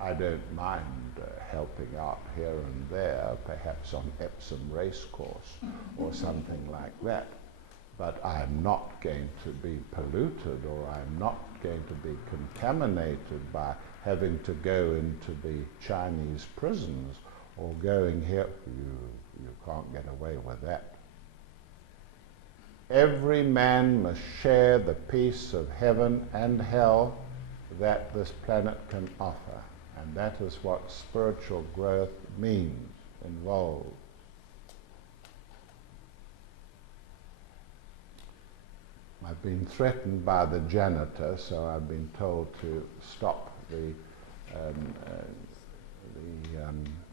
I don't mind helping out here and there, perhaps on Epsom Racecourse or something like that. But I'm not going to be polluted, or I'm not going to be contaminated by having to go into the Chinese prisons or going here. You can't get away with that. Every man must share the peace of heaven and hell that this planet can offer. And that is what spiritual growth means, involves. I've been threatened by the janitor, so I've been told to stop the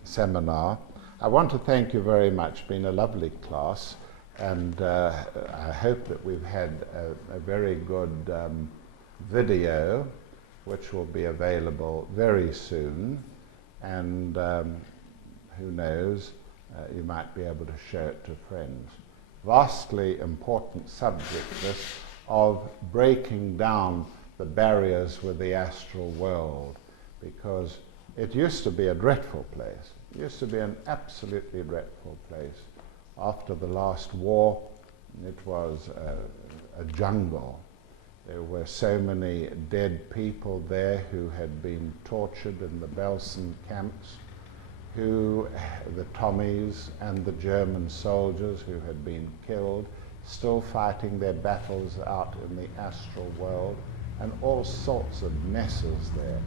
seminar. I want to thank you very much. It's been a lovely class, and I hope that we've had a very good video, which will be available very soon, and who knows, you might be able to show it to friends. Vastly important subject, this, of breaking down the barriers with the astral world, because it used to be a dreadful place. It used to be an absolutely dreadful place. After the last war, it was a jungle. There were so many dead people there who had been tortured in the Belsen camps, the Tommies and the German soldiers who had been killed, still fighting their battles out in the astral world, and all sorts of messes there.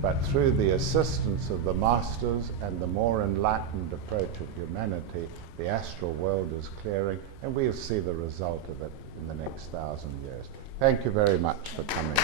But through the assistance of the masters and the more enlightened approach of humanity, the astral world is clearing, and we'll see the result of it in the next 1,000 years. Thank you very much for coming.